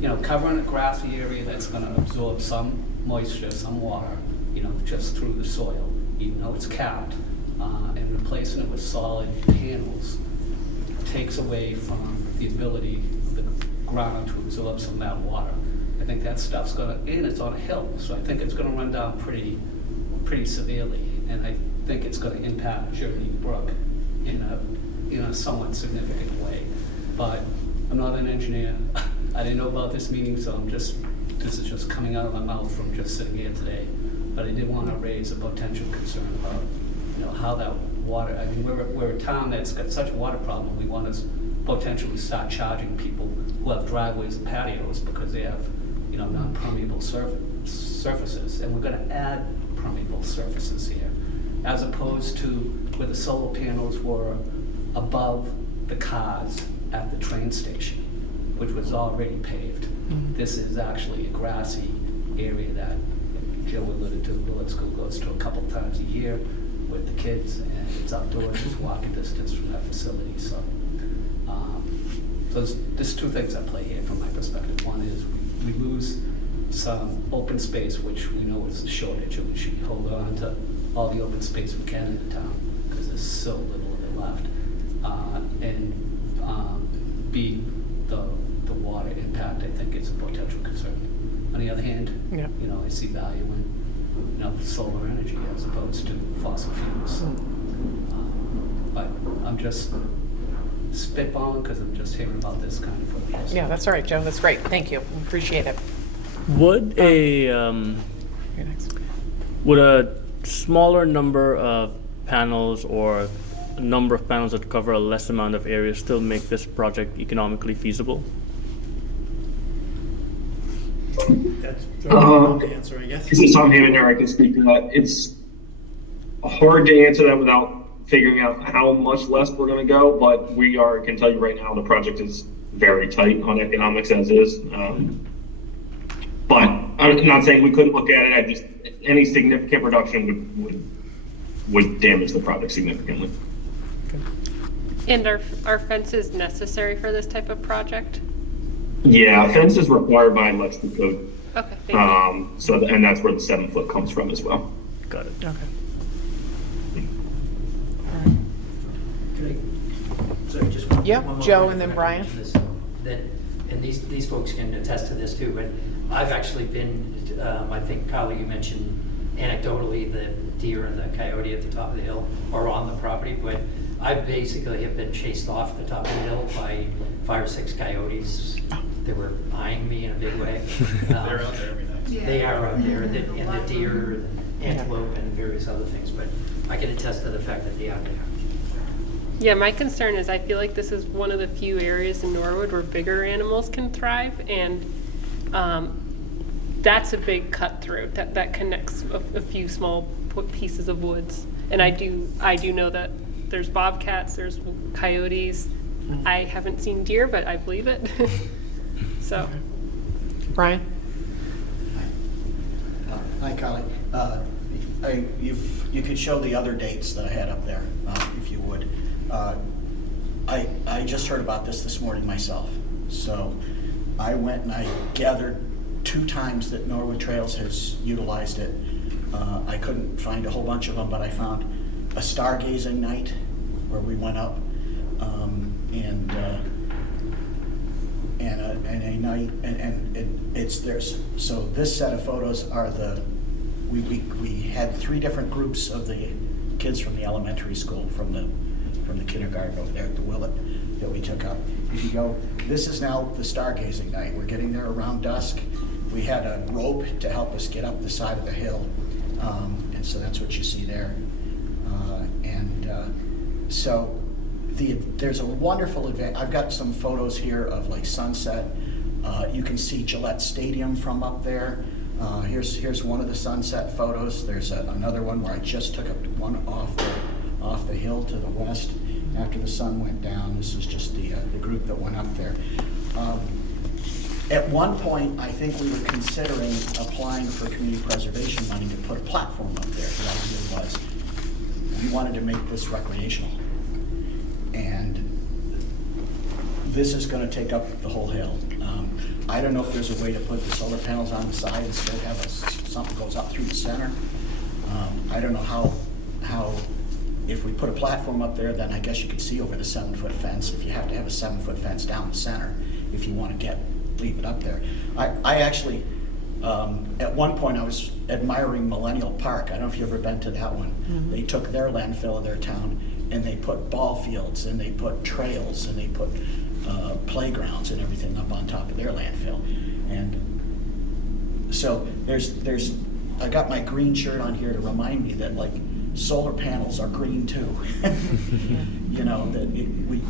you know, covering a grassy area that's gonna absorb some moisture, some water, you know, just through the soil, even though it's capped, and replacing it with solid panels takes away from the ability of the ground to absorb some of that water. I think that stuff's gonna, and it's on a hill, so I think it's gonna run down pretty severely, and I think it's gonna impact Journey Brook in a somewhat significant way. But I'm not an engineer. I didn't know about this meeting, so this is just coming out of my mouth from just sitting here today. But I did want to raise a potential concern about, you know, how that water, I mean, we're a town that's got such a water problem, we want to potentially start charging people who have driveways and patios because they have, you know, non-permeable surfaces, and we're gonna add permeable surfaces here, as opposed to where the solar panels were above the cars at the train station, which was already paved. This is actually a grassy area that Joe alluded to, Willard School goes to a couple times a year with the kids, and it's outdoors, it's walking distance from that facility. So, there's two things at play here from my perspective. One is we lose some open space, which we know is a shortage, and we should hold on to all the open space we can in the town, because there's so little of it left. B, the water impact, I think, is a potential concern. On the other hand, you know, I see value in, you know, solar energy as opposed to fossil fuels. But I'm just spitballing because I'm just hearing about this kind of for the first time. Yeah, that's all right, Joe. That's great. Thank you. Appreciate it. Would would a smaller number of panels or a number of panels that cover a less amount of area still make this project economically feasible? That's the answer, I guess. This is Tom Hammond here. I can speak to that. It's hard to answer that without figuring out how much less we're going to go, but can tell you right now the project is very tight on economics as is. But I'm not saying we couldn't look at it. Any significant reduction would damage the project significantly. And are fences necessary for this type of project? Yeah, fence is required by electrical code. Okay, thank you. And that's where the 7 foot comes from as well. Got it. Okay. Sorry, just one more Joe point and then if I Brian. mention this, and these folks can attest to this too, but I've actually been, I think, Carly, you mentioned anecdotally the deer and the coyote at the top of the hill are on the property, but I basically have been chased off the top of the hill by 5 or 6 coyotes. They were eyeing me in a big way. They're out there every night. They are out there, and the deer, and antelope, and various other things, but I can attest to the fact that they are there. Yeah, my concern is I feel like this is one of the few areas in Norwood where bigger animals can thrive, and that's a big cut through that connects a few small pieces of woods. And I do know that there's bobcats, there's coyotes. I haven't seen deer, but I believe it. So, Brian? Hi, Carly. You could show the other dates that I had up there, if you would. I just heard about this morning myself. So I went and I gathered 2 times that Norwood Trails has utilized it. I couldn't find a whole bunch of them, but I found a stargazing night where we went up, and a night, and it's theirs. So this set of photos are we had 3 different groups of the kids from the elementary school, from the kindergarten over there at the Willett that we took up. If you go, this is now the stargazing night. We're getting there around dusk. We had a rope to help us get up the side of the hill, and so that's what you see there. So there's a wonderful event. I've got some photos here of like sunset. You can see Gillette Stadium from up there. Here's one of the sunset photos. There's another one where I just took one off the hill to the west after the sun went down. This is just the group that went up there. At one point, I think we were considering applying for community preservation money to put a platform up there. The idea was, we wanted to make this recreational. And this is gonna take up the whole hill. I don't know if there's a way to put the solar panels on the side instead of have something goes up through the center. I don't know how, if we put a platform up there, then I guess you could see over the 7-foot fence, if you have to have a 7-foot fence down the center, if you want to leave it up there. I actually, at one point I was admiring Millennial Park. I don't know if you've ever been to that one. Mm-hmm. They took their landfill of their town and they put ball fields and they put trails and they put playgrounds and everything up on top of their landfill. And so I got my green shirt on here to remind me that like solar panels are green too. You know,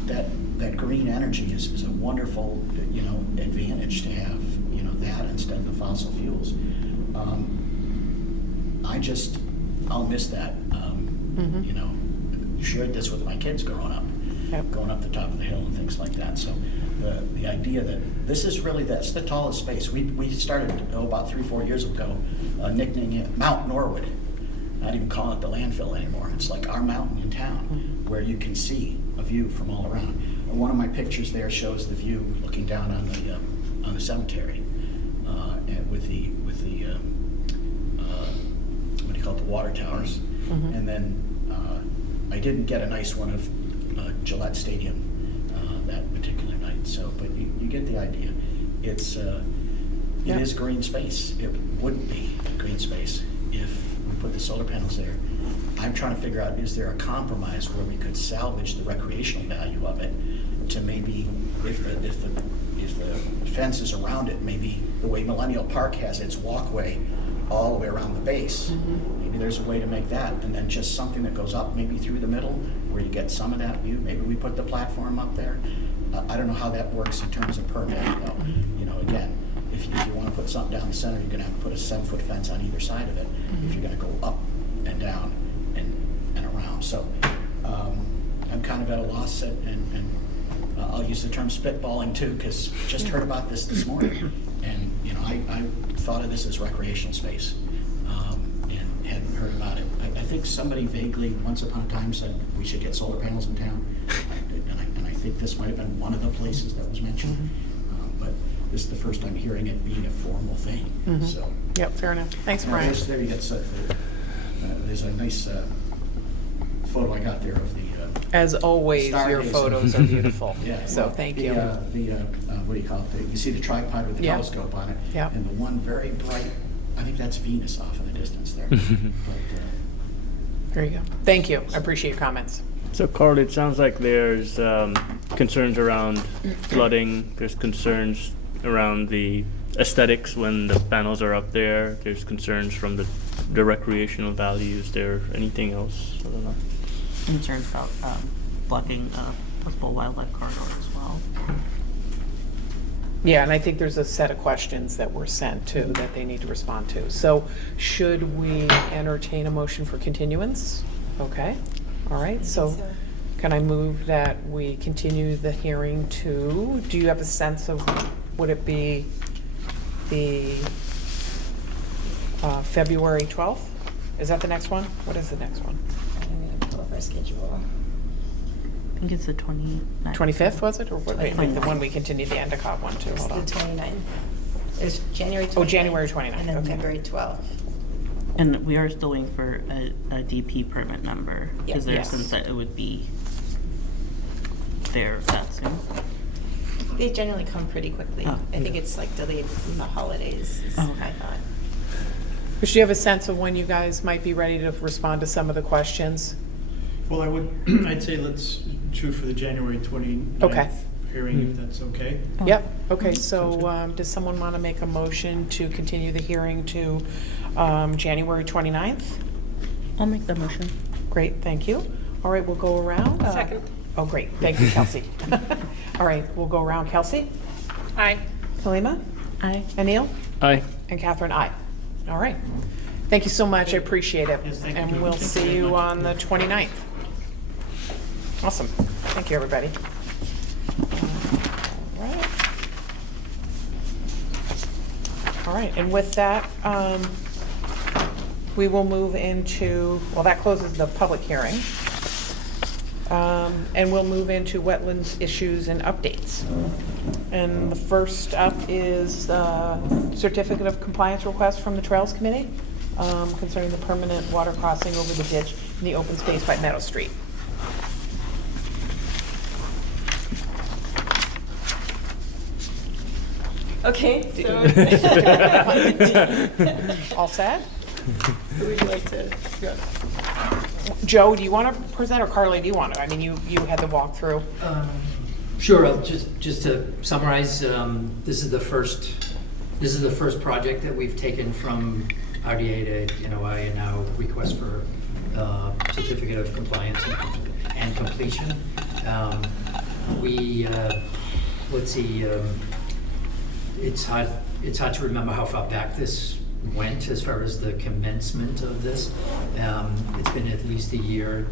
that green energy is a wonderful, you know, advantage to have, you know, that instead of the fossil fuels. I'll miss that. You know, shared this with my kids growing up, going up the top of the hill and things like that. So the idea that this is really, that's the tallest space. We started, about 3-4 years ago, nicknaming it Mount Norwood. Not even calling it the landfill anymore. It's like our mountain in town where you can see a view from all around. And one of my pictures there shows the view looking down on the cemetery and with the what do you call it, the water towers. And then I didn't get a nice one of Gillette Stadium that particular night. So, but you get the idea. It is green space. It wouldn't be green space if we put the solar panels there. I'm trying to figure out, is there a compromise where we could salvage the recreational value of it to maybe, if the fence is around it, maybe the way Millennial Park has its walkway all the way around the base. Maybe there's a way to make that, and then just something that goes up maybe through the middle where you get some of that view. Maybe we put the platform up there. I don't know how that works in terms of permitting though. You know, again, if you want to put something down the center, you're going to have to put a 7-foot fence on either side of it if you're going to go up and down and around. So I'm kind of at a loss, and I'll use the term spitballing too, because just heard about this morning, and you know, I thought of this as recreational space and hadn't heard about it. I think somebody vaguely once upon a time said we should get solar panels in town, and I think this might have been one of the places that was mentioned. But this is the first time hearing it being a formal thing. So. Yep, fair enough. Thanks, Brian. There you get, there's a nice photo I got there of the As always, your stargazer. photos are beautiful. Yeah, So well, thank the, you. What do you call it? You see the tripod with the telescope on it, and the one very bright. I think that's Venus off in the distance there. But, there you go. Thank you. I appreciate your comments. So, Carl, it sounds like there's concerns around flooding. There's concerns around the aesthetics when the panels are up there. There's concerns from the recreational value. Is there anything else? I don't know. Concerns about blocking possible wildlife corridor as well. Yeah, and I think there's a set of questions that were sent too that they need to respond to. So should we entertain a motion for continuance? Okay, all right, so can I move that we continue the hearing to, do you have a sense of, would it be the February 12th? Is that the next one? What is the next one? I'm gonna pull up our schedule. I think it's the 29th. 25th, was it? Or what, wait, the 29th. one we continued the Endicott one to, It's hold the on. 29th. It's January 29th. Oh, January 29th, And then okay. February 12th. And we are still waiting for a DP permit number. Yeah. Is there Yes. a sense that it would be there that soon? They generally come pretty quickly. Oh. I think it's like delayed from the holidays, is Oh, okay. I thought. Do you have a sense of when you guys might be ready to respond to some of the questions? Well, I'd say let's shoot for the January 29th Okay. hearing, if that's okay. Yep, okay, so does someone want to make a motion to continue the hearing to January 29th? I'll make the motion. Great, thank you. All right, we'll go around. Second. Oh, great, thank you, Kelsey. All right, we'll go around. Kelsey? Aye. Kalima? Aye. Anil? Aye. And Catherine, aye. All right. Thank you so much, I appreciate it. Yes, thank you. And we'll Thank you see very you much. on the 29th. Awesome, thank you, everybody. All right. All right, and with that, we will move into, well, that closes the public hearing. And we'll move into wetlands issues and updates. And the first up is certificate of compliance request from the Trails Committee concerning the permanent water crossing over the ditch in the open space by Meadow Street. Okay, so. All set? Who would you like to go? Joe, do you want to present, or Carly, do you want to? I mean, you had the walkthrough. Sure, just to summarize, this is the first project that we've taken from RDA to NOI and now request for certificate of compliance and completion. Let's see, it's hard to remember how far back this went as far as the commencement of this. It's been at least a year.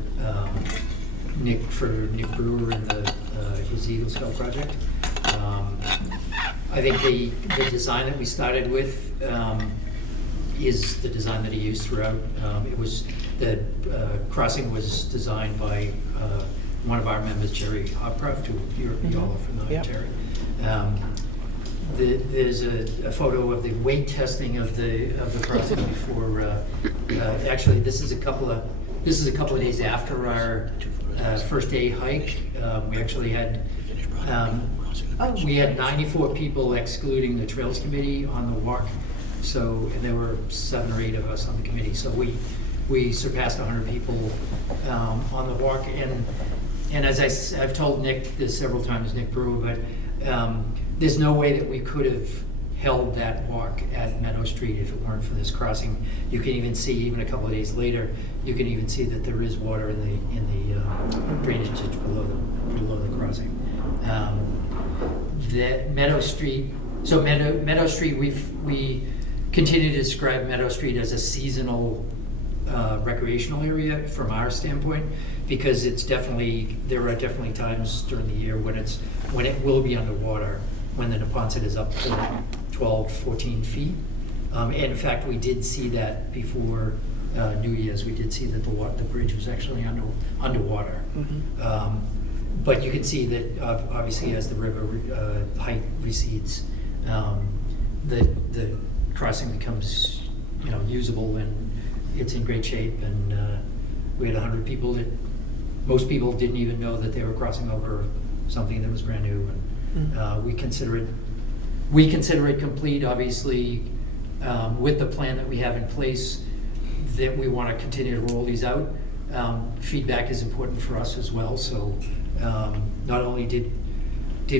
Nick Brewer and his Eagle Scout project. I think the design that we started with is the design that he used throughout. The crossing was designed by one of our members, Jerry Hopcroft, who you all are familiar with, Jerry. There's a photo of the weight testing of the crossing before. Actually, this is a couple of days after our first day hike. We actually had 94 people, excluding the Trails Committee, on the walk. So, and there were 7 or 8 of us on the committee. So we surpassed 100 people on the walk. And as I've told Nick this several times, Nick Brewer, but there's no way that we could have held that walk at Meadow Street if it weren't for this crossing. You can even see, even a couple of days later, you can even see that there is water in the drainage ditch below the crossing. The Meadow Street. So Meadow Street, we continue to describe Meadow Street as a seasonal recreational area from our standpoint, because there are definitely times during the year when it will be underwater, when the Neponset is up to 12, 14 feet. And in fact, we did see that before New Year's. We did see that the bridge was actually underwater. Mm-hmm. But you can see that obviously as the river height recedes, the crossing becomes usable, and it's in great shape. And we had 100 people that most people didn't even know that they were crossing over something that was brand new. And we consider it complete, obviously, with the plan that we have in place, that we want to continue to roll these out. Feedback is important for us as well. So not only did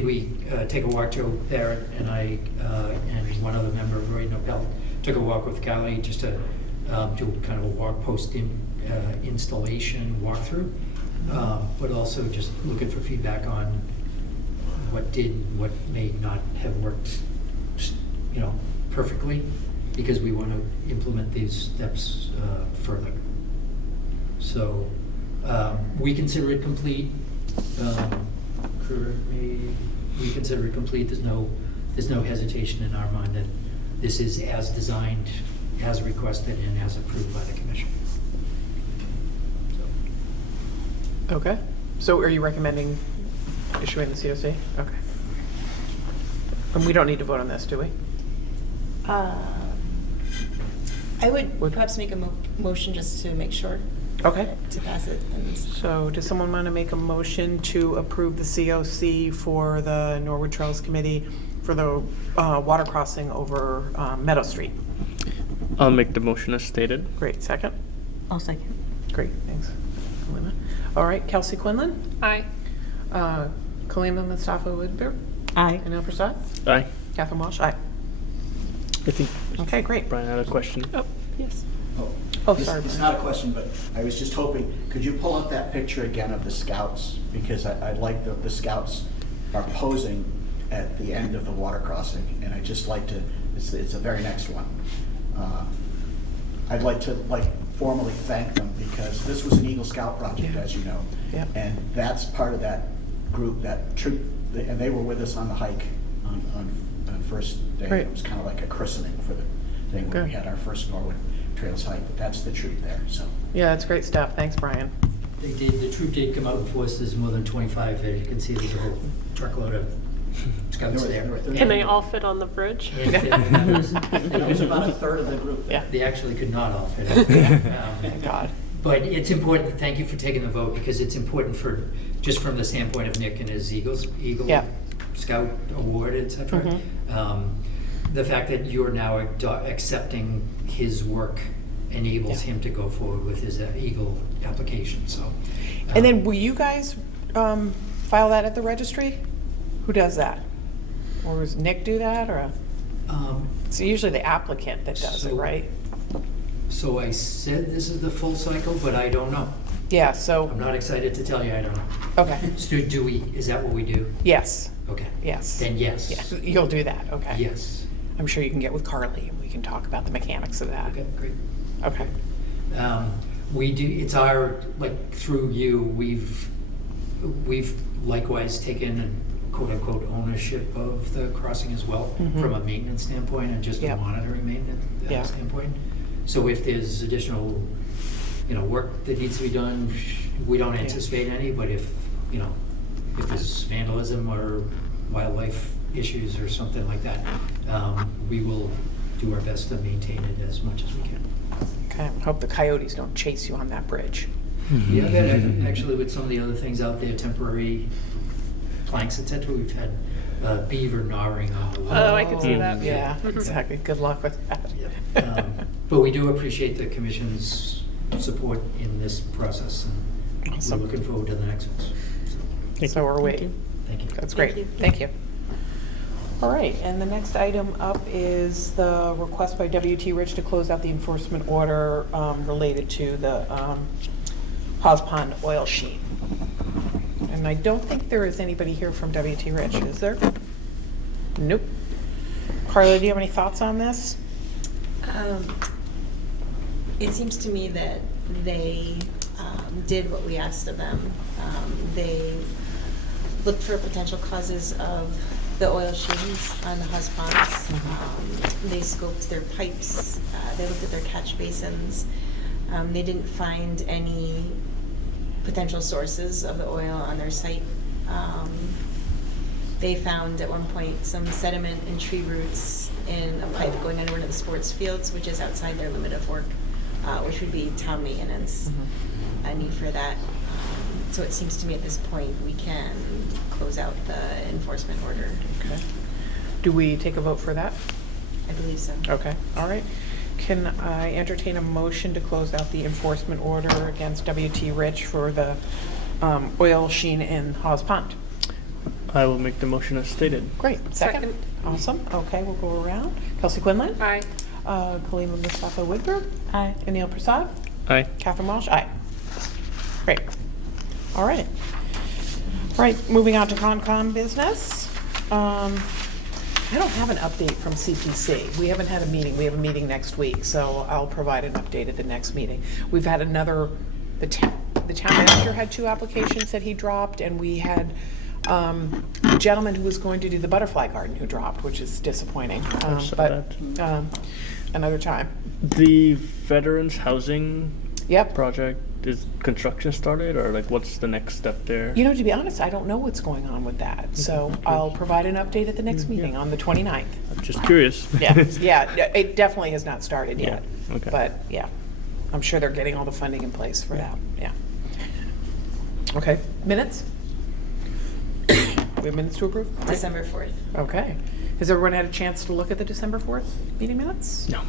we take a walk, Joe Barrett and I and one other member, Roy Nopel, took a walk with Callie just to do kind of a walk post installation walkthrough, but also just looking for feedback on what may not have worked, perfectly, because we want to implement these steps further. So we consider it complete. We consider it complete. There's no hesitation in our mind that this is as designed, as requested, and as approved by the commission. Okay. So are you recommending issuing the COC? Okay. And we don't need to vote on this, do we? I would perhaps make a motion just to make sure. Okay. To pass it. So does someone want to make a motion to approve the COC for the Norwood Trails Committee for the water crossing over Meadow Street? I'll make the motion as stated. Great. Second? I'll second. Great. Thanks, Kalima. All right. Kelsey Quinlan? Aye. Kalima Mustafa Woodbury? Aye. Anil Prasad? Aye. Catherine Walsh? Aye. I think Okay, great. Brian had a question. Oh, yes. Oh, This- sorry. It's not a question, but I was just hoping, could you pull up that picture again of the scouts? Because I like the scouts are posing at the end of the water crossing, and I'd just like to, it's the very next one. I'd like to formally thank them, because this was an Eagle Scout project, as you know. Yep. And that's part of that group, that troop, and they were with us on the hike on first day. Great. It was kind of like a christening for the thing, when we Good. had our first Norwood Trails hike, but that's the troop there, so. Yeah, that's great stuff. Thanks, Brian. The troop did come out and force, there's more than 25, as you can see, there's a whole truckload of scouts there. Can they all fit on the bridge? It was about a third of the group. Yeah. They actually could not all fit. Thank God. But it's important, thank you for taking the vote, because it's important for, just from the standpoint of Nick and his Eagle Yeah. Scout Award, et cetera. Mhm. The fact that you're now accepting his work enables him to go forward with his Eagle application, so. And then will you guys file that at the registry? Who does that? Or does Nick do that, or? It's usually the applicant that does it, So- right? So I said this is the full cycle, but I don't know. Yeah, so, I'm not excited to tell you, I don't know. okay. So do we, is that what we do? Yes, Okay. yes. Then yes. Yeah, you'll do that, okay. Yes. I'm sure you can get with Carly and we can talk about the mechanics of that. Okay, great. Okay. We do, it's our, like, through you, we've likewise taken quote-unquote ownership of the crossing as well, Mhm. from a maintenance standpoint and just a Yep. monitoring maintenance Yeah. standpoint. So if there's additional, work that needs to be done, we don't anticipate any, but if there's vandalism or wildlife issues or something like that, we will do our best to maintain it as much as we can. Okay, hope the coyotes don't chase you on that bridge. Yeah, that actually with some of the other things out there, temporary planks, et cetera, we've had beaver gnawing on the wall. Oh, I can see that. Yeah, exactly. Good luck with that. But we do appreciate the commission's support in this process, and Awesome. we're looking forward to the next ones. So are we. Thank you. That's great. Thank you. All right, and the next item up is the request by W.T. Rich to close out the enforcement order related to the Haws Pond oil sheen. And I don't think there is anybody here from W.T. Rich, is there? Nope. Carla, do you have any thoughts on this? It seems to me that they did what we asked of them. They looked for potential causes of the oil sheens on the Haws Ponds. They scoped their pipes. They looked at their catch basins. They didn't find any potential sources of the oil on their site. They found at one point some sediment and tree roots in a pipe going under one of the sports fields, which is outside their limit of work, which would be town maintenance, a need for that. So it seems to me at this point we can close out the enforcement order. Okay. Do we take a vote for that? I believe so. Okay, all right. Can I entertain a motion to close out the enforcement order against W.T. Rich for the oil sheen in Haws Pond? I will make the motion as stated. Great. Second? Awesome. Okay, we'll go around. Kelsey Quinlan? Aye. Kalima Mustafa Whitber? Aye. Anil Prasad? Aye. Catherine Walsh? Aye. Great. All right. All right, moving on to Concom business. I don't have an update from CPC. We haven't had a meeting. We have a meeting next week, so I'll provide an update at the next meeting. We've had another, the town manager had 2 applications that he dropped, and we had a gentleman who was going to do the butterfly garden who dropped, which is disappointing. saw But another time. The veterans housing Yep. project, is construction started, or like what's the next step there? You know, to be honest, I don't know what's going on with that, so I'll provide an update at the next meeting on the 29th. I'm just curious. Yeah, it definitely has not started yet. Yeah, okay. But, yeah, I'm sure they're getting all the funding in place for that, yeah. Okay, minutes? We have minutes to approve? December 4th. Okay. Has everyone had a chance to look at the December 4th meeting minutes? No.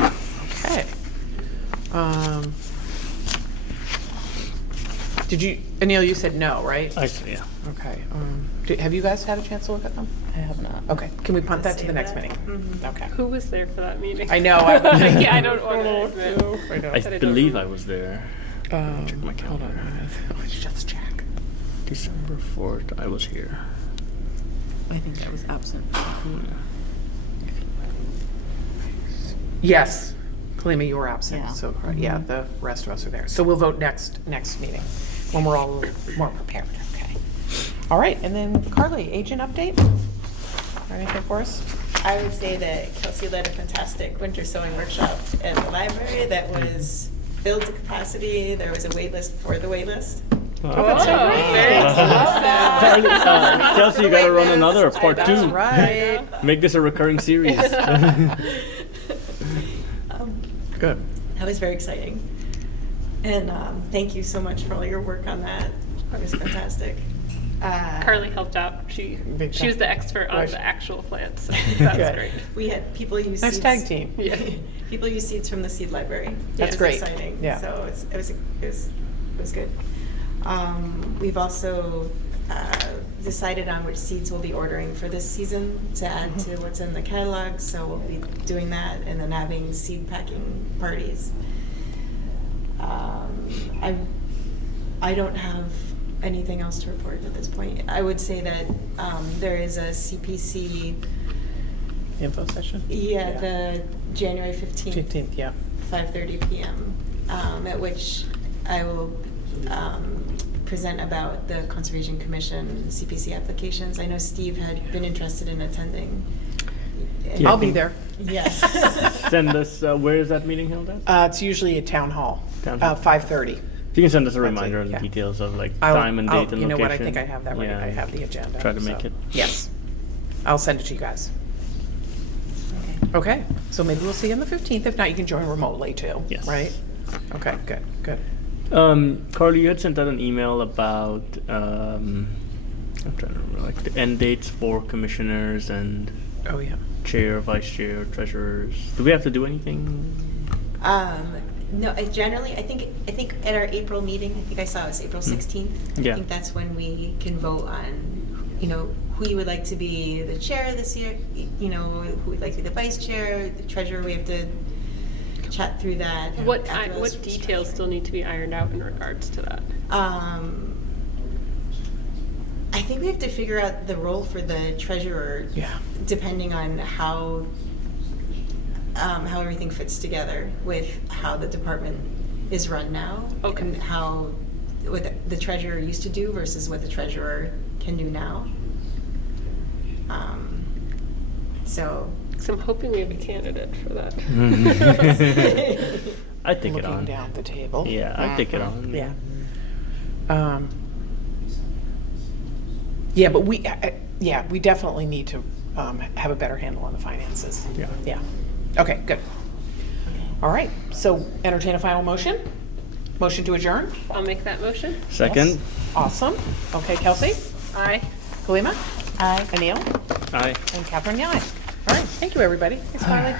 Okay. Did you, Anil, you said no, right? Yeah. Okay. Have you guys had a chance to look at them? I have not. Okay, can we punt that to the next meeting? Mm-hmm. Okay. Who was there for that meeting? I know. I was Yeah, I don't want to admit. I believe I was there. Check my Hold on a minute. Let's just check. December 4th, I was here. I think I was absent. Yes. Kalima, you were absent, Yeah. so, yeah, the rest of us are there. So we'll vote next meeting, when we're all a little more prepared, okay? All right, and then Carly, agent update? Anything for us? I would say that Kelsey led a fantastic winter sewing workshop at the library that was filled to capacity. There was a wait list for the wait list. Oh, that's so great. Kelsey, you gotta run another part two. That's right. Make this a recurring series. Good. That was very exciting. And thank you so much for all your work on that. It was fantastic. Carly helped out. She was the expert on Right. the actual plants. So that was Good. great. We had people use Nice seeds. tag team. Yeah. People use seeds from the seed library. That's it was great. Exciting. Yeah. So it was good. We've also decided on which seeds we'll be ordering for this season to add to what's in the catalog. So we'll be doing that and then having seed packing parties. I don't have anything else to report at this point. I would say that there is a CPC Info session? Yeah, the January 15th. 15th, yeah. 5:30 PM, at which I will present about the Conservation Commission CPC applications. I know Steve had been interested in attending. I'll be there. Yes. Send us, where is that meeting held at? It's usually at Town Hall, Town Hall. 5:30. If you can send us a That's it, reminder on yeah. the details of like I'll- time and date I'll- and location. You know what, I think I have that ready. Yeah. I have the agenda. Try to make so- it. Yes. I'll send it to you guys. Okay, so maybe we'll see you on the 15th. If not, you can join remotely too. Yes. Right? Okay, good, good. Carly, you had sent out an email about, I'm trying to remember, like the end dates for commissioners and Oh, yeah. chair, vice chair, treasurers. Do we have to do anything? No, I think at our April meeting, I think I saw it was April 16th. Yeah. I think that's when we can vote on, who you would like to be the chair this year, who would like to be the vice chair, the treasurer. We have to chat through that. What after those what details still need to be ironed out in regards to that? I think we have to figure out the role for the treasurer. Yeah. Depending on how everything fits together with how the department is run now. Okay. And what the treasurer used to do versus what the treasurer can do now. So. So I'm hoping we have a candidate for that. I'd take it Looking on. down the table. Yeah, I'd take it on. Yeah. Yeah, but we definitely need to have a better handle on the finances. Yeah. Yeah. Okay, good. All right, so entertain a final motion? Motion to adjourn? I'll make that motion. Second? Yes. Awesome. Okay, Kelsey? Aye. Kalima? Aye. Anil? Aye. And Catherine, aye. All right, thank you, everybody. Thanks, Marley.